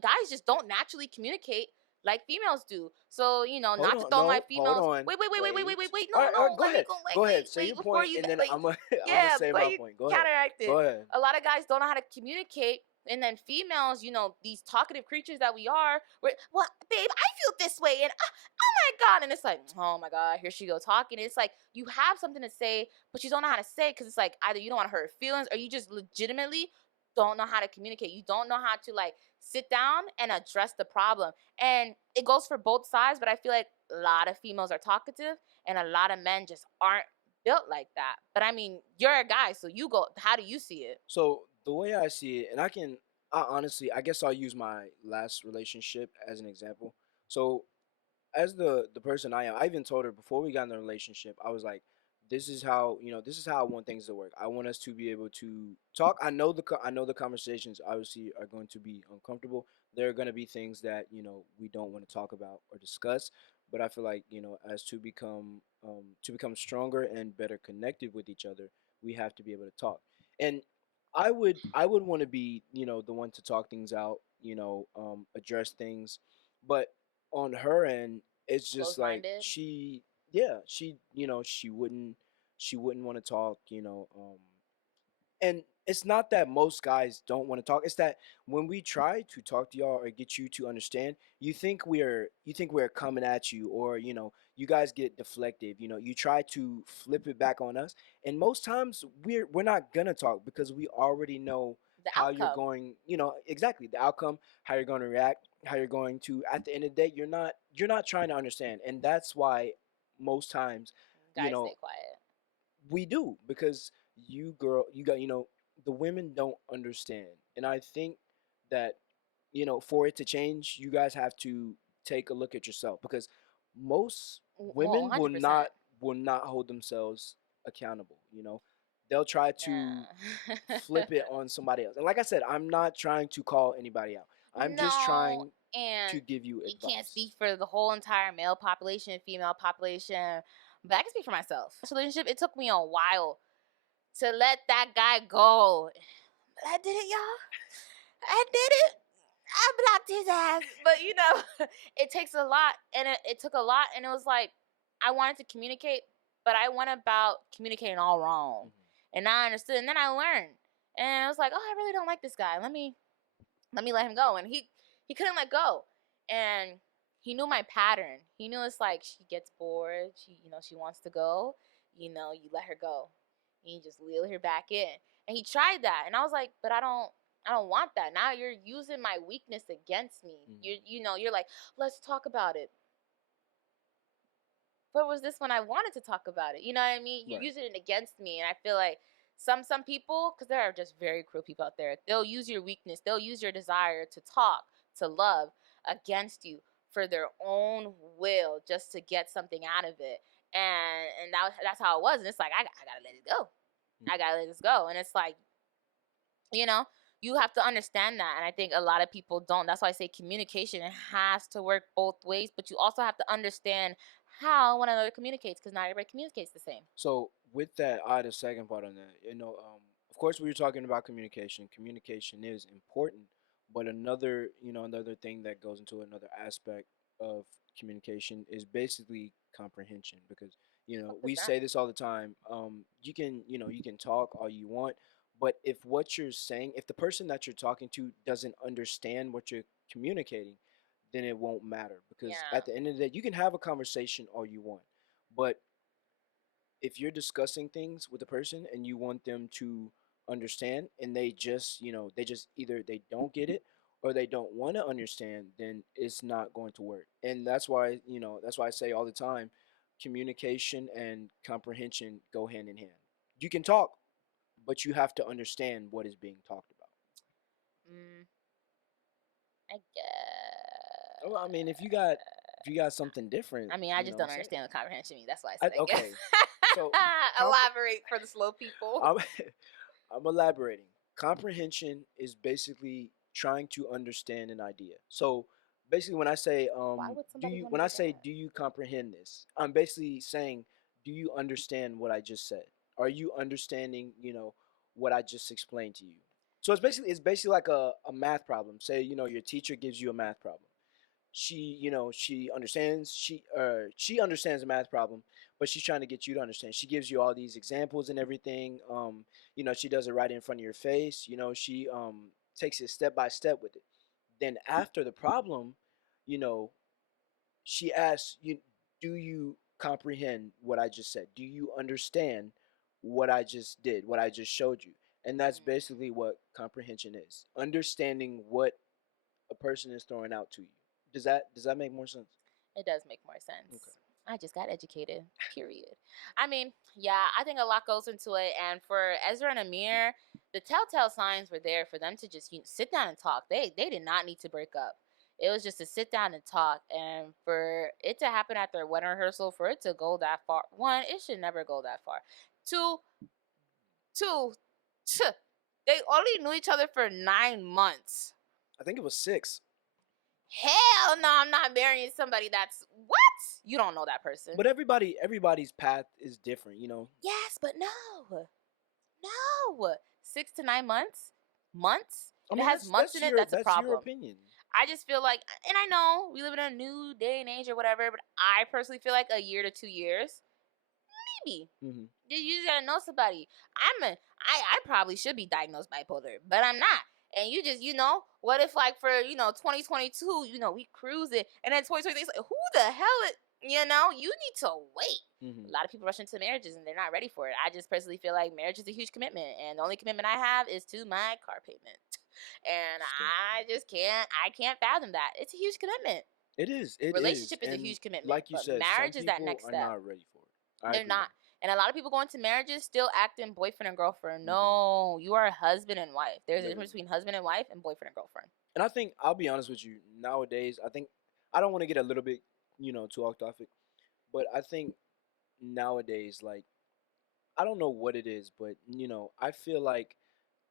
guys just don't naturally communicate like females do. So Hold not to on, throw my no, hold females. on, Wait. wait. No, All no. right, go Let me ahead, go. go ahead. Say Wait your before point, you and then like I'm gonna yeah, say before my you point. Go ahead, counteract it. go ahead. A lot of guys don't know how to communicate. And then females, these talkative creatures that we are, well, babe, I feel this way, and oh my god, and it's like, oh my god, here she go talking. It's like you have something to say, but you don't know how to say because it's like either you don't want to hurt her feelings or you just legitimately don't know how to communicate. You don't know how to like sit down and address the problem. And it goes for both sides, but I feel like a lot of females are talkative and a lot of men just aren't built like that. But I mean, you're a guy, so you go, how do you see it? So the way I see it, and I honestly, I guess I'll use my last relationship as an example. So as the person I am, I even told her before we got in the relationship, I was like, this is how I want things to work. I want us to be able to talk. I know the conversations obviously are going to be uncomfortable. There are going to be things that we don't want to talk about or discuss. But I feel like as to become stronger and better connected with each other, we have to be able to talk. And I would want to be the one to talk things out, address things, but on her end, it's just Close like minded. she wouldn't want to talk, and it's not that most guys don't want to talk. It's that when we try to talk to y'all or get you to understand, you think we're coming at you, or you guys get deflective. You try to flip it back on us, and most times we're not gonna talk because we already know The how you're outcome. going. Exactly the outcome, how you're going to react, how you're going to. At the end of the day, you're not trying to understand, and that's why most times, you Guys know, stay quiet. we do, because you got the women don't understand, and I think that for it to change, you guys have to take a look at yourself, because most women will not 100%. hold themselves accountable. They'll try to Yeah. flip it on somebody else, and like I said, I'm not trying to call anybody out. I'm just No, trying to and give you you can't advice. speak for the whole entire male population, female population, but I can speak for myself. Relationship, it took me a while to let that guy go. But I did it, y'all. I did it. I blocked his ass. But it takes a lot, and it took a lot, and it was like I wanted to communicate, but I went about communicating all wrong. Mhm. And now I understood, and then I learned. And I was like, oh, I really don't like this guy. Let me let him go. And he couldn't let go. And he knew my pattern. He knew it's like she gets bored, she wants to go, you let her go. And you just wheel her back in. And he tried that. And I was like, but I don't I don't want that. Now you're using my weakness against me. You're like, let's talk about it. But was this when I wanted to talk about it? You know what I mean? You're Right. using it against me, and I feel like some people, because there are just very cruel people out there, they'll use your weakness, they'll use your desire to talk, to love against you for their own will, just to get something out of it. And that's how it was. And it's like I gotta let it go. I gotta let this go. And it's like, you know, you have to understand that. And I think a lot of people don't. That's why I say communication, it has to work both ways, but you also have to understand how one another communicates, because not everybody communicates the same. So with that, I had a second part on that. Of course, we were talking about communication. Communication is important, but another thing that goes into another aspect of communication is basically comprehension. Because What is we that? say this all the time. You can talk all you want, but if what you're saying, if the person that you're talking to doesn't understand what you're communicating, then it won't matter. Because Yeah. at the end of the day, you can have a conversation all you want, but if you're discussing things with a person and you want them to understand and they just either they don't get it or they don't want to understand, then it's not going to work. And that's why I say all the time, communication and comprehension go hand in hand. You can talk, but you have to understand what is being talked about. Mm, I guess. Well, I mean, if you got something different, I mean, I just don't understand what comprehension means. That's why I said I guess. okay. So Elaborate for the slow people. I'm, I'm elaborating. Comprehension is basically trying to understand an idea. So basically, when I say Why would do somebody you want to when do I say that? do you comprehend this? I'm basically saying, do you understand what I just said? Are you understanding what I just explained to you? So it's basically like a math problem. Say your teacher gives you a math problem. She understands the math problem, but she's trying to get you to understand. She gives you all these examples and everything. She does it right in front of your face. She takes it step by step with it. Then after the problem, you know she asks you, do you comprehend what I just said? Do you understand what I just did, what I just showed you? And that's Mm, basically what comprehension is: understanding what a person is throwing out to you. Does that make more sense? it does make more sense. Okay. I just got educated. Period. I mean, yeah, I think a lot goes into it. And for Ezra and Amir, the telltale signs were there for them to just sit down and talk. They did not need to break up. It was just to sit down and talk, and for it to happen at their wedding rehearsal, for it to go that far. One, it should never go that far. Two, two, they only knew each other for 9 months. I think it was 6. Hell no, I'm not marrying somebody that's what? You don't know that person. But everybody's path is different. Yes, but no. No. 6 to 9 months? Months? I If it mean, has that's months that's in it, your that's a that's your problem. opinion. I just feel like, and I know we live in a new day and age or whatever, but I personally feel like a year to 2 years, maybe. Hmm. You just gotta know somebody. I probably should be diagnosed bipolar, but I'm not. And you just, what if like for 2022, we cruise it, and then 2023, it's like, who the hell is, you need to wait. Hmm. A lot of people rush into marriages and they're not ready for it. I just personally feel like marriage is a huge commitment, and the only commitment I have is to my car payment, and Still I fun. just can't fathom that. It's a huge commitment. It is. It is. Relationship is a And huge commitment, like you but said, some marriage is that people next are step. not ready for it. I They're agree. not. And a lot of people go into marriages still acting boyfriend and girlfriend. Hmm. No, you are a husband and wife. There's a difference Literally. between husband and wife and boyfriend and girlfriend. And I think I'll be honest with you. Nowadays, I don't want to get a little bit, too off topic, but I think nowadays, like, I don't know what it is, but I feel like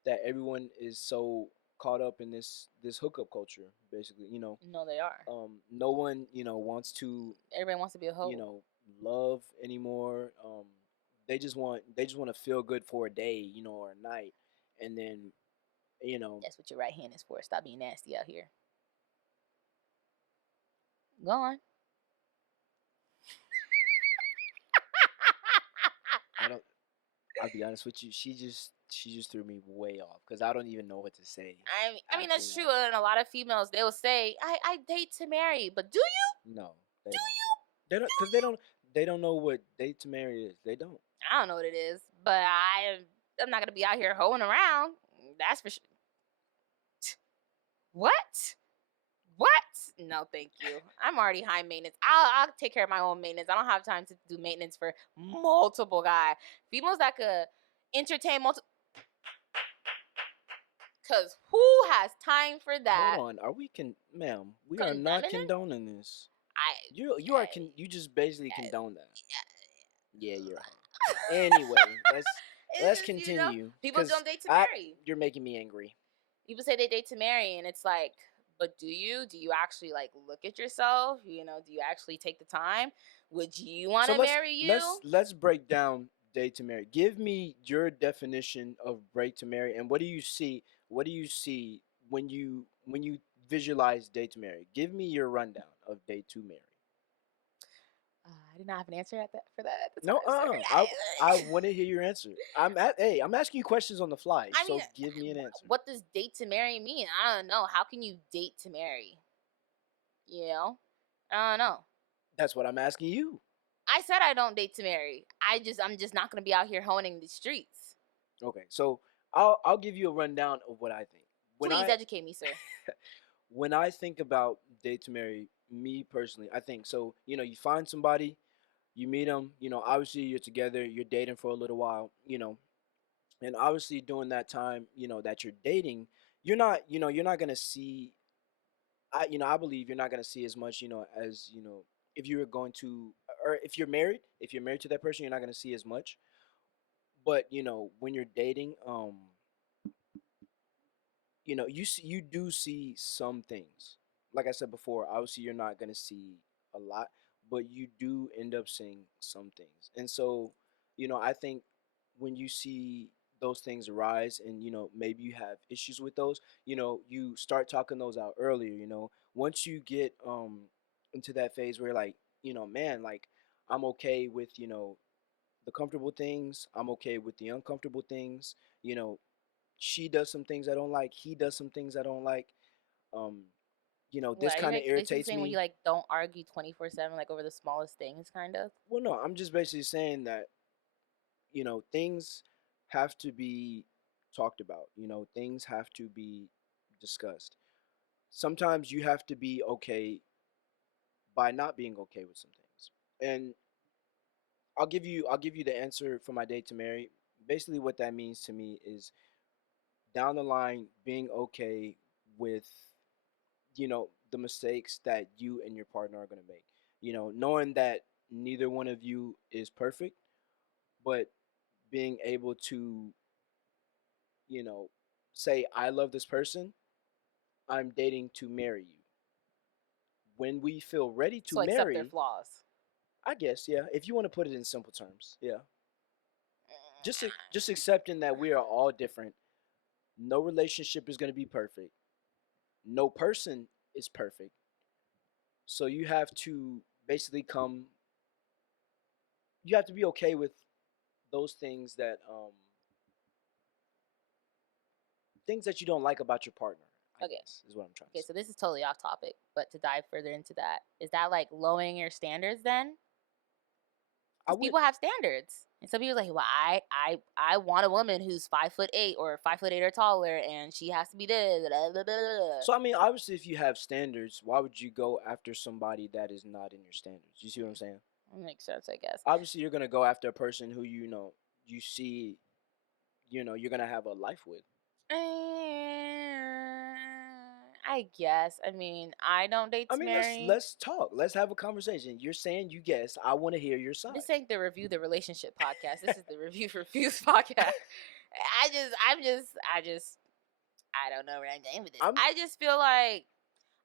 that everyone is so caught up in this hookup culture, basically. No, they are. No one wants to Everybody wants to be a you hoe. know love anymore. They just want to feel good for a day, or a night, and then you know That's what your right hand is for. Stop being nasty out here. Go on. I don't. I'll be honest with you. She just threw me way off because I don't even know what to say I mean after that's that. true. And a lot of females they will say, I date to marry, but do you? No, they Do don't. you? They don't because they don't know what date to marry is. They don't. I don't know what it is, but I'm not gonna be out here hoeing around. That's for sure. no, thank you. I'm already high maintenance. I'll take care of my own maintenance. I don't have time to do maintenance for multiple guys. Females that could entertain multiple. Cause who has time for Hold that? on. Are we ma'am? We are not Condemning it? condoning this. I. You just basically condone that. Yeah. Yeah, you're right. Anyway, let's It's just, continue people because don't date to I marry. you're making me angry. People say they date to marry, and it's like, but do you? Do you actually like look at yourself? Do you actually take the time? Would you want So to marry you? let's break down date to marry. Give me your definition of break to marry, and what do you see? What do you see when you visualize date to marry? Give me your rundown of date to marry. I did not have an answer for that at the No, time, sir. I want to hear your answer. I'm asking you questions on the fly, I mean, so give me an answer. what does date to marry mean? I don't know. How can you date to marry? You know, I don't know. That's what I'm asking you. I said I don't date to marry. I'm just not gonna be out here honing the streets. Okay, so I'll give you a rundown of what I think. Please educate me, sir. When I think about date to marry, me personally, I think so. You find somebody, you meet them. Obviously you're together, you're dating for a little while. And obviously during that time, that you're dating, you're not gonna see. I believe you're not gonna see as much, as if you were going to, or if you're married to that person, you're not gonna see as much. But when you're dating, you do see some things. Like I said before, obviously you're not going to see a lot, but you do end up seeing some things. And so I think when you see those things arise, and maybe you have issues with those, you start talking those out earlier. Once you get into that phase where, like, man, like, I'm okay with the comfortable things, I'm okay with the uncomfortable things. She does some things I don't like. He does some things I don't like. Um, What this are you kind of basically irritates saying when you me. like don't argue 24/7 like over the smallest things, kind of? Well, no, I'm just basically saying that things have to be talked about. Things have to be discussed. Sometimes you have to be okay by not being okay with some things. And I'll give you the answer for my date to marry. Basically, what that means to me is down the line being okay with the mistakes that you and your partner are going to make, knowing that neither one of you is perfect, but being able to you know say, I love this person, I'm dating to marry you. When we feel ready to So accept their marry, flaws. I guess, yeah, if you want to put it in simple terms, yeah, just accepting that we are all different. No relationship is going to be perfect, no person is perfect. So basically come you have to be okay with those things that you don't like about your partner, I Okay. guess, is what I'm trying to Okay, say. so this is totally off topic, but to dive further into that, is that like lowering your standards then? I Because would people have standards, and some people are like, well, I want a woman who's 5'8" or 5'8" or taller, and she has to be this. Blah, blah, blah, blah. So I mean, obviously, if you have standards, why would you go after somebody that is not in your standards? You see what I'm saying? That makes sense, I guess. Obviously, you're gonna go after a person who you see, you're gonna have a life with. I guess. I mean, I don't date I to mean, marry. let's talk. Let's have a conversation. You're saying you guess. I want to hear your side. This ain't the review the relationship podcast. This is the review for views podcast. I don't know where I'm going with this. I'm I just feel like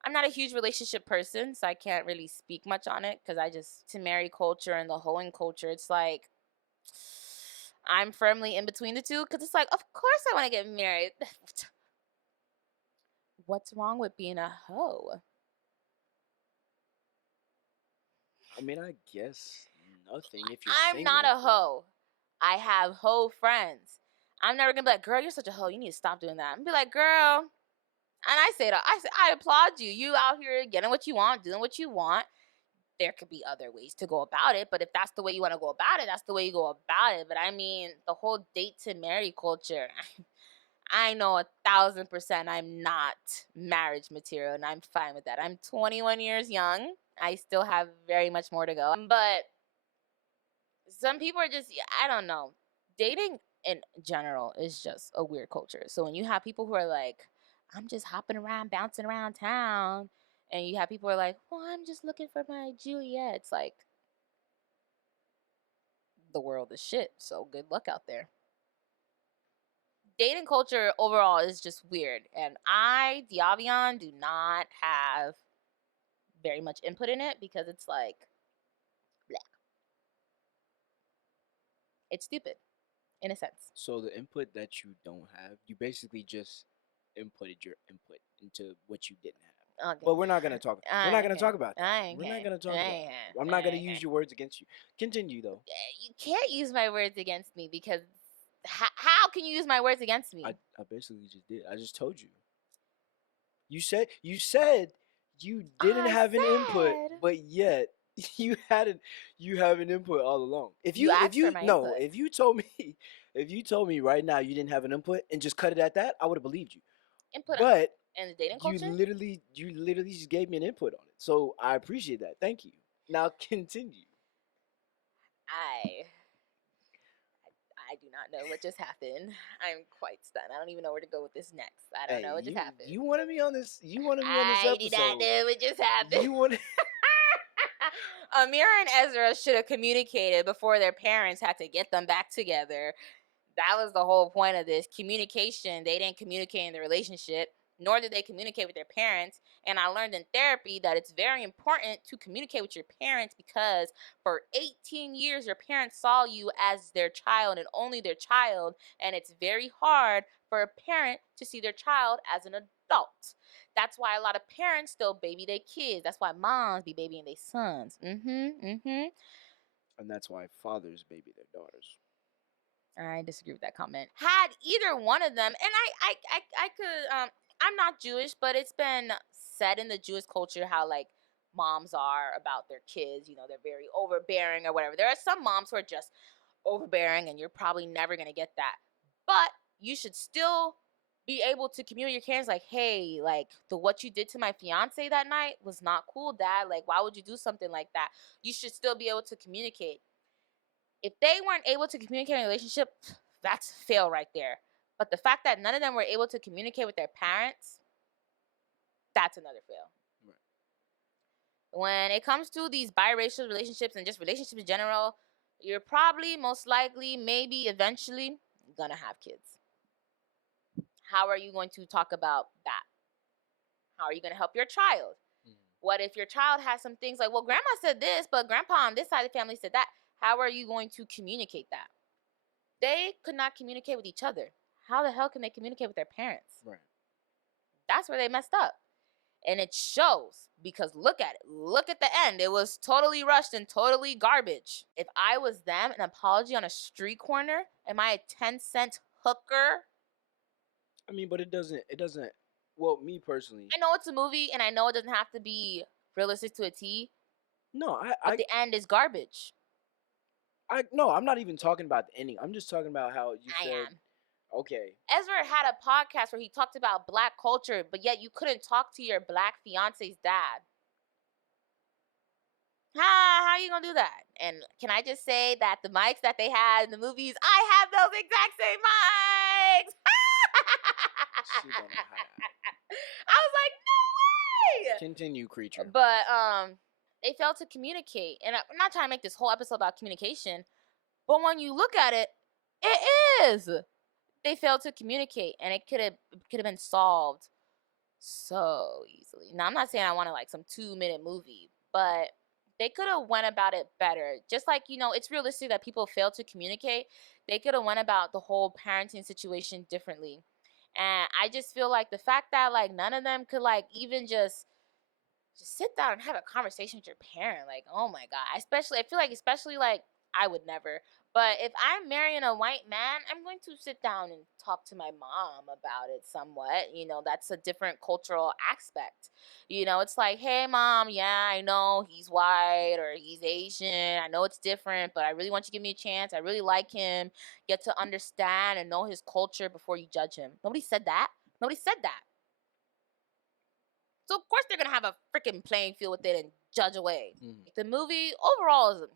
I'm not a huge relationship person, so I can't really speak much on it because to marry culture and the hoeing culture, it's like I'm firmly in between the two because it's like, of course I want to get married. What's wrong with being a hoe? I mean, I guess nothing if you're I'm not single. a hoe. I have hoe friends. I'm never gonna be like, girl, you're such a hoe. You need to stop doing that. I'm be like, girl, and I say that I applaud you. You out here getting what you want, doing what you want. There could be other ways to go about it, but if that's the way you want to go about it, that's the way you go about it. But I mean, the whole date to marry culture. I know 1,000% I'm not marriage material, and I'm fine with that. I'm 21 years young. I still have very much more to go. But some people are just, I don't know. Dating in general is just a weird culture. So when you have people who are like, I'm just hopping around, bouncing around town, and you have people who are like, well, I'm just looking for my Juliet. It's like, the world is shit. So good luck out there. Dating culture overall is just weird. And I, Diavion, do not have very much input in it because it's like, bleh. It's stupid in a sense. So the input that you don't have, you basically just inputted your input into what you didn't have. Okay. But we're not gonna talk. We're not gonna talk about that. Okay. We're not gonna talk about Okay. that. I'm not gonna use your words against you. Continue though. You can't use my words against me because how can you use my words against me? I basically just did. I just told you. You said you didn't have an input, but yet you have an input all along. If you no, input. if you told me if you told me right now you didn't have an input and just cut it at that, I would have believed you. Input But in the dating you culture? literally just gave me an input on it. So I appreciate that. Thank you. Now continue. I do not know what just happened. I'm quite stunned. I don't even know where to go with this next. I don't know what just happened. You wanted me on this. You wanted me on this I episode. do not know what just happened. You wanted. Amira and Ezra should have communicated before their parents had to get them back together. That was the whole point of this. Communication. They didn't communicate in the relationship, nor did they communicate with their parents. And I learned in therapy that it's very important to communicate with your parents because for 18 years, your parents saw you as their child and only their child. And it's very hard for a parent to see their child as an adult. That's why a lot of parents still baby their kids. That's why moms be babying their sons. And that's why fathers baby their daughters. I disagree with that comment. Had either one of them, and I could, I'm not Jewish, but it's been said in the Jewish culture how like moms are about their kids. You know, they're very overbearing or whatever. There are some moms who are just overbearing, and you're probably never gonna get that. But you should still be able to communicate with your parents like, hey, like what you did to my fiance that night was not cool, Dad. Like, why would you do something like that? You should still be able to communicate. If they weren't able to communicate in a relationship, that's a fail right there. But the fact that none of them were able to communicate with their parents, that's another fail. Right. When it comes to these biracial relationships and just relationships in general, you're probably, most likely, maybe eventually gonna have kids. How are you going to talk about that? How are you going to help your child? What if your child has some things like, well, grandma said this, but grandpa on this side of the family said that? How are you going to communicate that? They could not communicate with each other. How the hell can they communicate with their parents? Right. That's where they messed up. And it shows because look at it. Look at the end. It was totally rushed and totally garbage. If I was them, an apology on a street corner, am I a 10-cent hooker? I mean, but it doesn't, well, me personally. I know it's a movie and I know it doesn't have to be realistic to a T. No, but the end is garbage. No, I'm not even talking about the ending. I'm just talking about how you said. Am. Okay. Ezra had a podcast where he talked about black culture, but yet you couldn't talk to your black fiance's dad. How are you gonna do that? And can I just say that the mics that they had in the movies, I have those exact same mics. I was like, no way. Continue, creature. But they failed to communicate, and I'm not trying to make this whole episode about communication, but when you look at it, it is. They failed to communicate, and it could have been solved so easily. Now, I'm not saying I want like some 2-minute movie, but they could have went about it better. Just like, you know, it's realistic that people fail to communicate. They could have went about the whole parenting situation differently. And I just feel like the fact that like none of them could like even just sit down and have a conversation with your parent, like, oh my god. I feel like especially like I would never, But if I'm marrying a white man, I'm going to sit down and talk to my mom about it somewhat. That's a different cultural aspect. It's like, hey, mom, yeah, I know he's white or he's Asian. I know it's different, but I really want you to give me a chance. I really like him. Get to understand and know his culture before you judge him. Nobody said that. Nobody said that. So, of course, they're going to have a freaking playing field with it and judge away. The movie overall is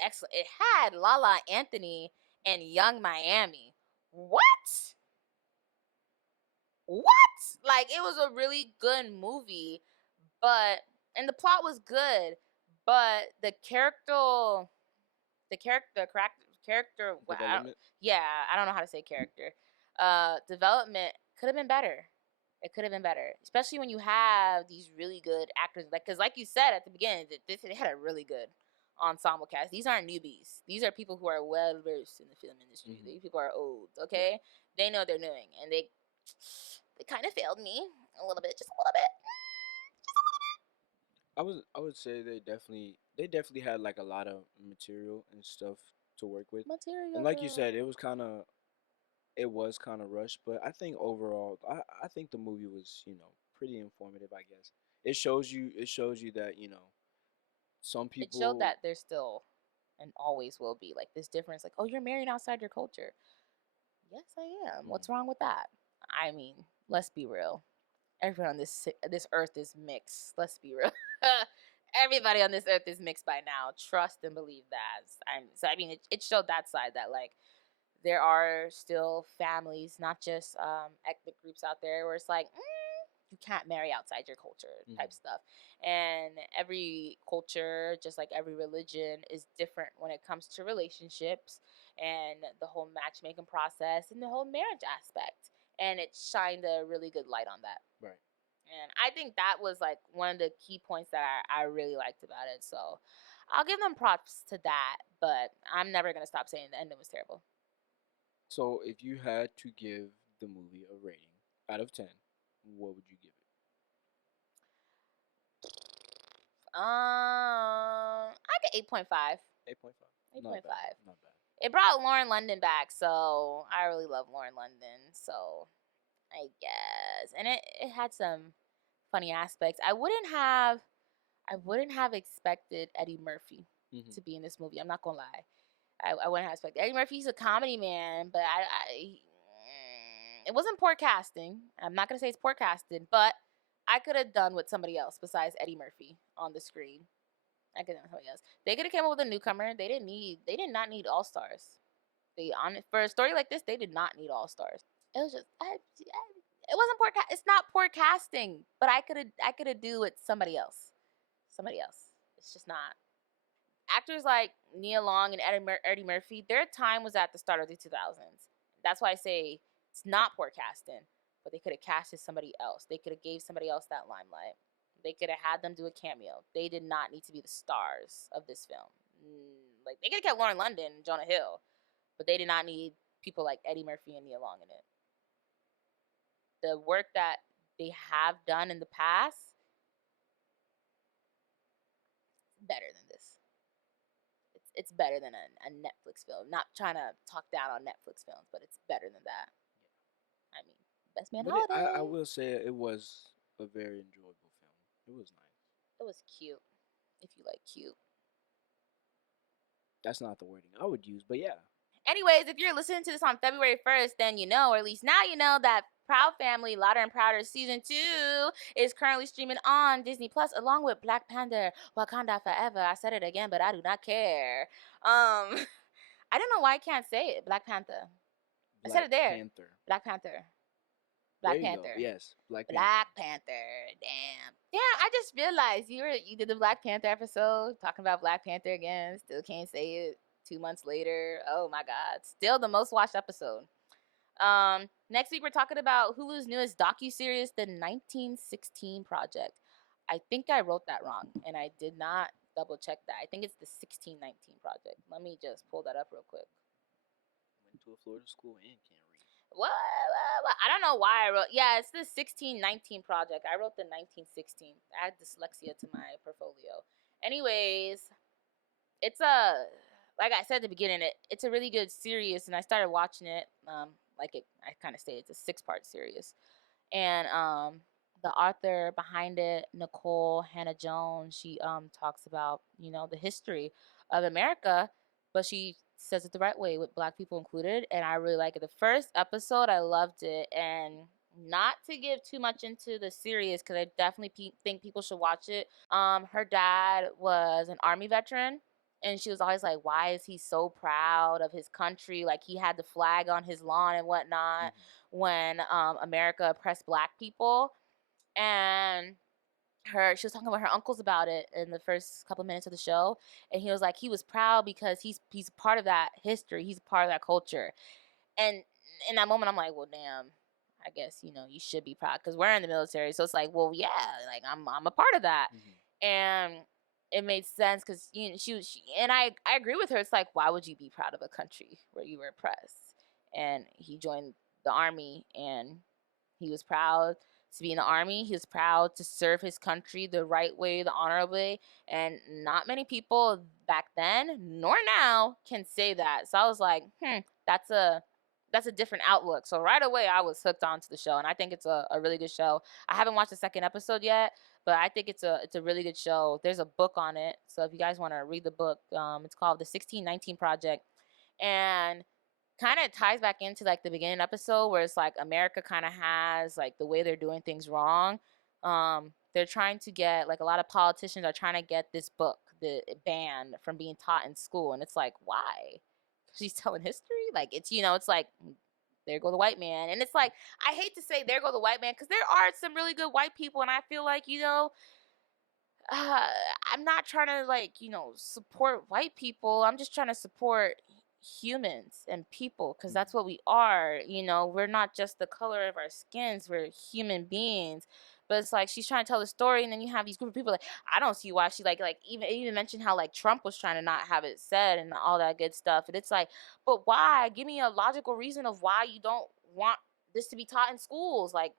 excellent. It had Lala Anthony and Young Miami. What? Like, it was a really good movie, and the plot was good, but the character, Development. I don't know how to say character. Development could have been better. It could have been better, especially when you have these really good actors. Because, like you said at the beginning, they had a really good ensemble cast. These aren't newbies. These are people who are well versed in the film industry. These people are old. Okay, yeah. They know what they're doing, and they kind of failed me a little bit, just a little bit. I would say they definitely had like a lot of material and stuff to work with. And like you said, it was kind of rushed, but I think overall, I think the movie was, pretty informative, I guess. It shows you that, some It showed people. that there's still and always will be like this difference. Like, oh, you're married outside your culture. Yes, I am. What's wrong with that? I mean, let's be real. Everyone on this earth is mixed. Let's be real. Everybody on this earth is mixed by now. Trust and believe that. I mean, it showed that side that like there are still families, not just ethnic groups out there where it's like you can't marry outside your culture type stuff. And every culture, just like every religion, is different when it comes to relationships and the whole matchmaking process and the whole marriage aspect. And it shined a really good light on that. Right. And I think that was like one of the key points that I really liked about it. So I'll give them props to that, but I'm never going to stop saying the ending was terrible. So if you had to give the movie a rating out of 10, what would you give it? I get 8.5. 8.5. Not bad. 8.5. Not bad. It brought Lauren London back, so I really love Lauren London. So I guess, and it had some funny aspects. I wouldn't have expected Eddie Murphy to be in this movie. I'm not gonna lie. I wouldn't have expected Eddie Murphy's a comedy man, but it wasn't poor casting. I'm not gonna say it's poor casting, but I could have done with somebody else besides Eddie Murphy on the screen. I could have done somebody else. They could have came up with a newcomer. They did not need all stars. For a story like this, they did not need all stars. It was just it wasn't poor. It's not poor casting, but I could have do with somebody else. Somebody else. It's just not. Actors like Nia Long and Eddie Murphy, their time was at the start of the 2000s. That's why I say it's not poor casting, but they could have casted somebody else. They could have gave somebody else that limelight. They could have had them do a cameo. They did not need to be the stars of this film. Like, they could have kept Lauren London and Jonah Hill, but they did not need people like Eddie Murphy and Nia Long in it. The work that they have done in the past, better than this. It's better than a Netflix film. Not trying to talk down on Netflix films, but it's better than that. I mean, Best Man But I Holiday. will say it was a very enjoyable film. It was nice. It was cute. If you like cute. That's not the wording I would use, but yeah. Anyways, if you're listening to this on February 1st, then you know, or at least now you know, that Proud Family Louder and Prouder Season 2 is currently streaming on Disney Plus along with Black Panther Wakanda Forever. I said it again, but I do not care. I don't know why I can't say it. Black Panther. I said it there. Panther. Black Panther. There Black you Panther. go. Yes, Black Panther. Black Panther. Damn. Yeah, I just realized you did the Black Panther episode talking about Black Panther again. Still can't say it 2 months later. Oh my god. Still the most watched episode. Next week we're talking about Hulu's newest docu-series, The 1916 Project. I think I wrote that wrong and I did not double check that. I think it's the 1619 Project. Let me just pull that up real quick. Went to a Florida school and can't read. What? I don't know why I wrote. Yeah, it's the 1619 Project. I wrote the 1916. I had dyslexia to my portfolio. Anyways, it's a like I said at the beginning, it's a really good series, and I started watching it. I kind of say it's a 6-part series, and the author behind it, Nicole Hannah Jones, she talks about the history of America, but she says it the right way with Black people included, and I really like it. The first episode, I loved it, and not to give too much into the series because I definitely think people should watch it. Her dad was an army veteran, and she was always like, why is he so proud of his country? Like, he had the flag on his lawn and whatnot when America oppressed Black people. And she was talking about her uncles about it in the first couple minutes of the show, and he was like, he was proud because he's part of that history, he's part of that culture. And in that moment, I'm like, well, damn, I guess you should be proud because we're in the military, so it's like, well, yeah, like I'm a part of that. And it made sense because she and I agree with her. It's like, why would you be proud of a country where you were oppressed? And he joined the army, and he was proud to be in the army. He was proud to serve his country the right way, the honorable way. And not many people back then nor now can say that. So I was like, that's a different outlook. So right away I was hooked onto the show, and I think it's a really good show. I haven't watched the second episode yet, but I think it's a really good show. There's a book on it, so if you guys want to read the book, it's called The 1619 Project, and kind of ties back into like the beginning episode where it's like America kind of has like the way they're doing things wrong. They're trying to get, like, a lot of politicians are trying to get this book the banned from being taught in school, and it's like, why? She's telling history, like, it's like, there go the white man. And it's like, I hate to say there go the white man because there are some really good white people, and I feel like uh, I'm not trying to, like, support white people. I'm just trying to support humans and people because that's what we are. We're not just the color of our skins, we're human beings. But it's like she's trying to tell the story, and then you have these group of people like, I don't see why she like even mentioned how like Trump was trying to not have it said and all that good stuff. And it's like, but why? Give me a logical reason of why you don't want this to be taught in schools. Like,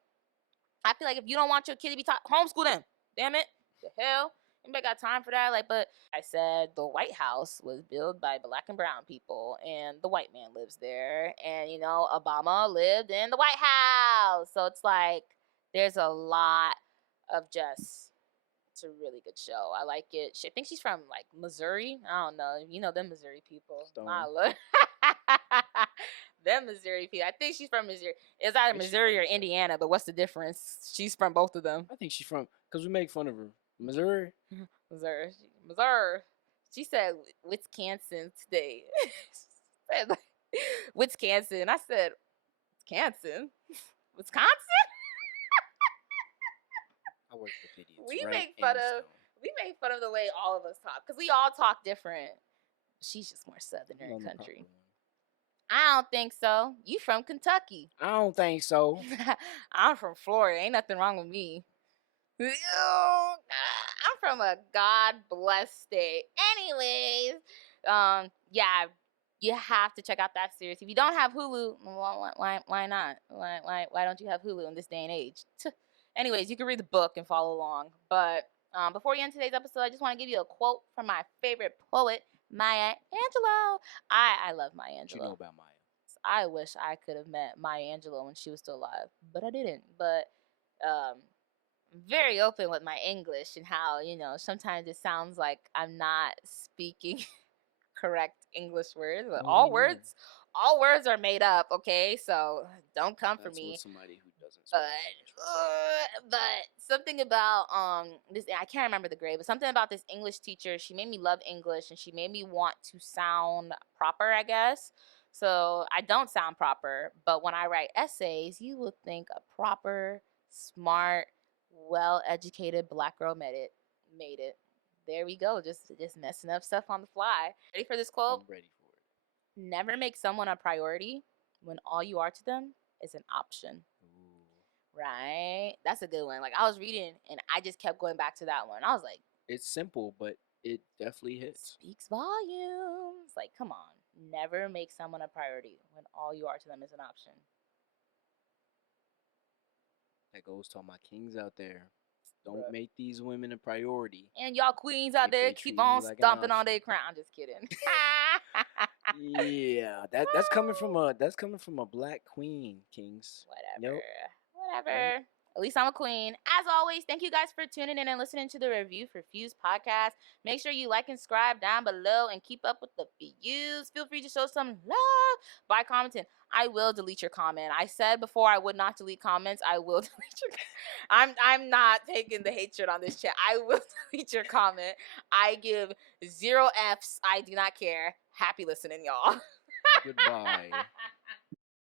I feel like if you don't want your kid to be taught, homeschool them. Damn it. The hell? Anybody got time for that? Like, but I said the White House was built by Black and brown people, and the white man lives there. And, Obama lived in the White House. So it's like there's a lot of just, it's a really good show. I like it. I think she's from like Missouri. I don't know. Them Missouri people. My look. Them Missouri people. I think she's from Missouri. It's either Missouri or Indiana, but what's the difference? She's from both of them. I think she's from, because we make fun of her. Missouri? Missouri. Missouri. She said, Wisconsin today. She said, Wisconsin. I said, Wisconsin? Wisconsin? I work with idiots. We make fun of the way all of us talk because we all talk different. She's just more southern in country. I don't think so. You from Kentucky? I don't think so. I'm from Florida. Ain't nothing wrong with me. I'm from a God blessed state. Anyways, yeah, you have to check out that series. If you don't have Hulu, why not? Why don't you have Hulu in this day and age? Anyways, you can read the book and follow along. But before we end today's episode, I just want to give you a quote from my favorite poet, Maya Angelou. I love Maya Angelou. What you know about Maya? I wish I could have met Maya Angelou when she was still alive, but I didn't. But very open with my English and how, sometimes it sounds like I'm not speaking correct English words. But all words are made up, okay? So don't come for me. With somebody who doesn't speak but something about this, I can't remember the grade, but something about this English teacher, she made me love English and she made me want to sound proper, I guess. So I don't sound proper, but when I write essays, you would think a proper, smart, well-educated Black girl made it. There we go, just messing up stuff on the fly. Ready for this quote? I'm ready for it. Never make someone a priority when all you are to them is an option. Ooh. Right? That's a good one. Like, I was reading and I just kept going back to that one. I was like, it's simple, but it definitely hits. Speaks volumes. Like, come on. Never make someone a priority when all you are to them is an option. That goes to all my kings out there. Don't make these women a priority. And y'all queens out there keep on stomping on their crown. I'm just kidding. Yeah, that's coming from a black queen, Kings. Whatever. Yep. Yep. Whatever. At least I'm a queen. As always, thank you guys for tuning in and listening to the Review for Views podcast. Make sure you like and subscribe down below and keep up with the views. Feel free to show some love by commenting. I will delete your comment. I said before I would not delete comments. I will delete your I'm not taking the hatred on this chat. I will delete your comment. I give 0 Fs. I do not care. Happy listening, y'all. Goodbye.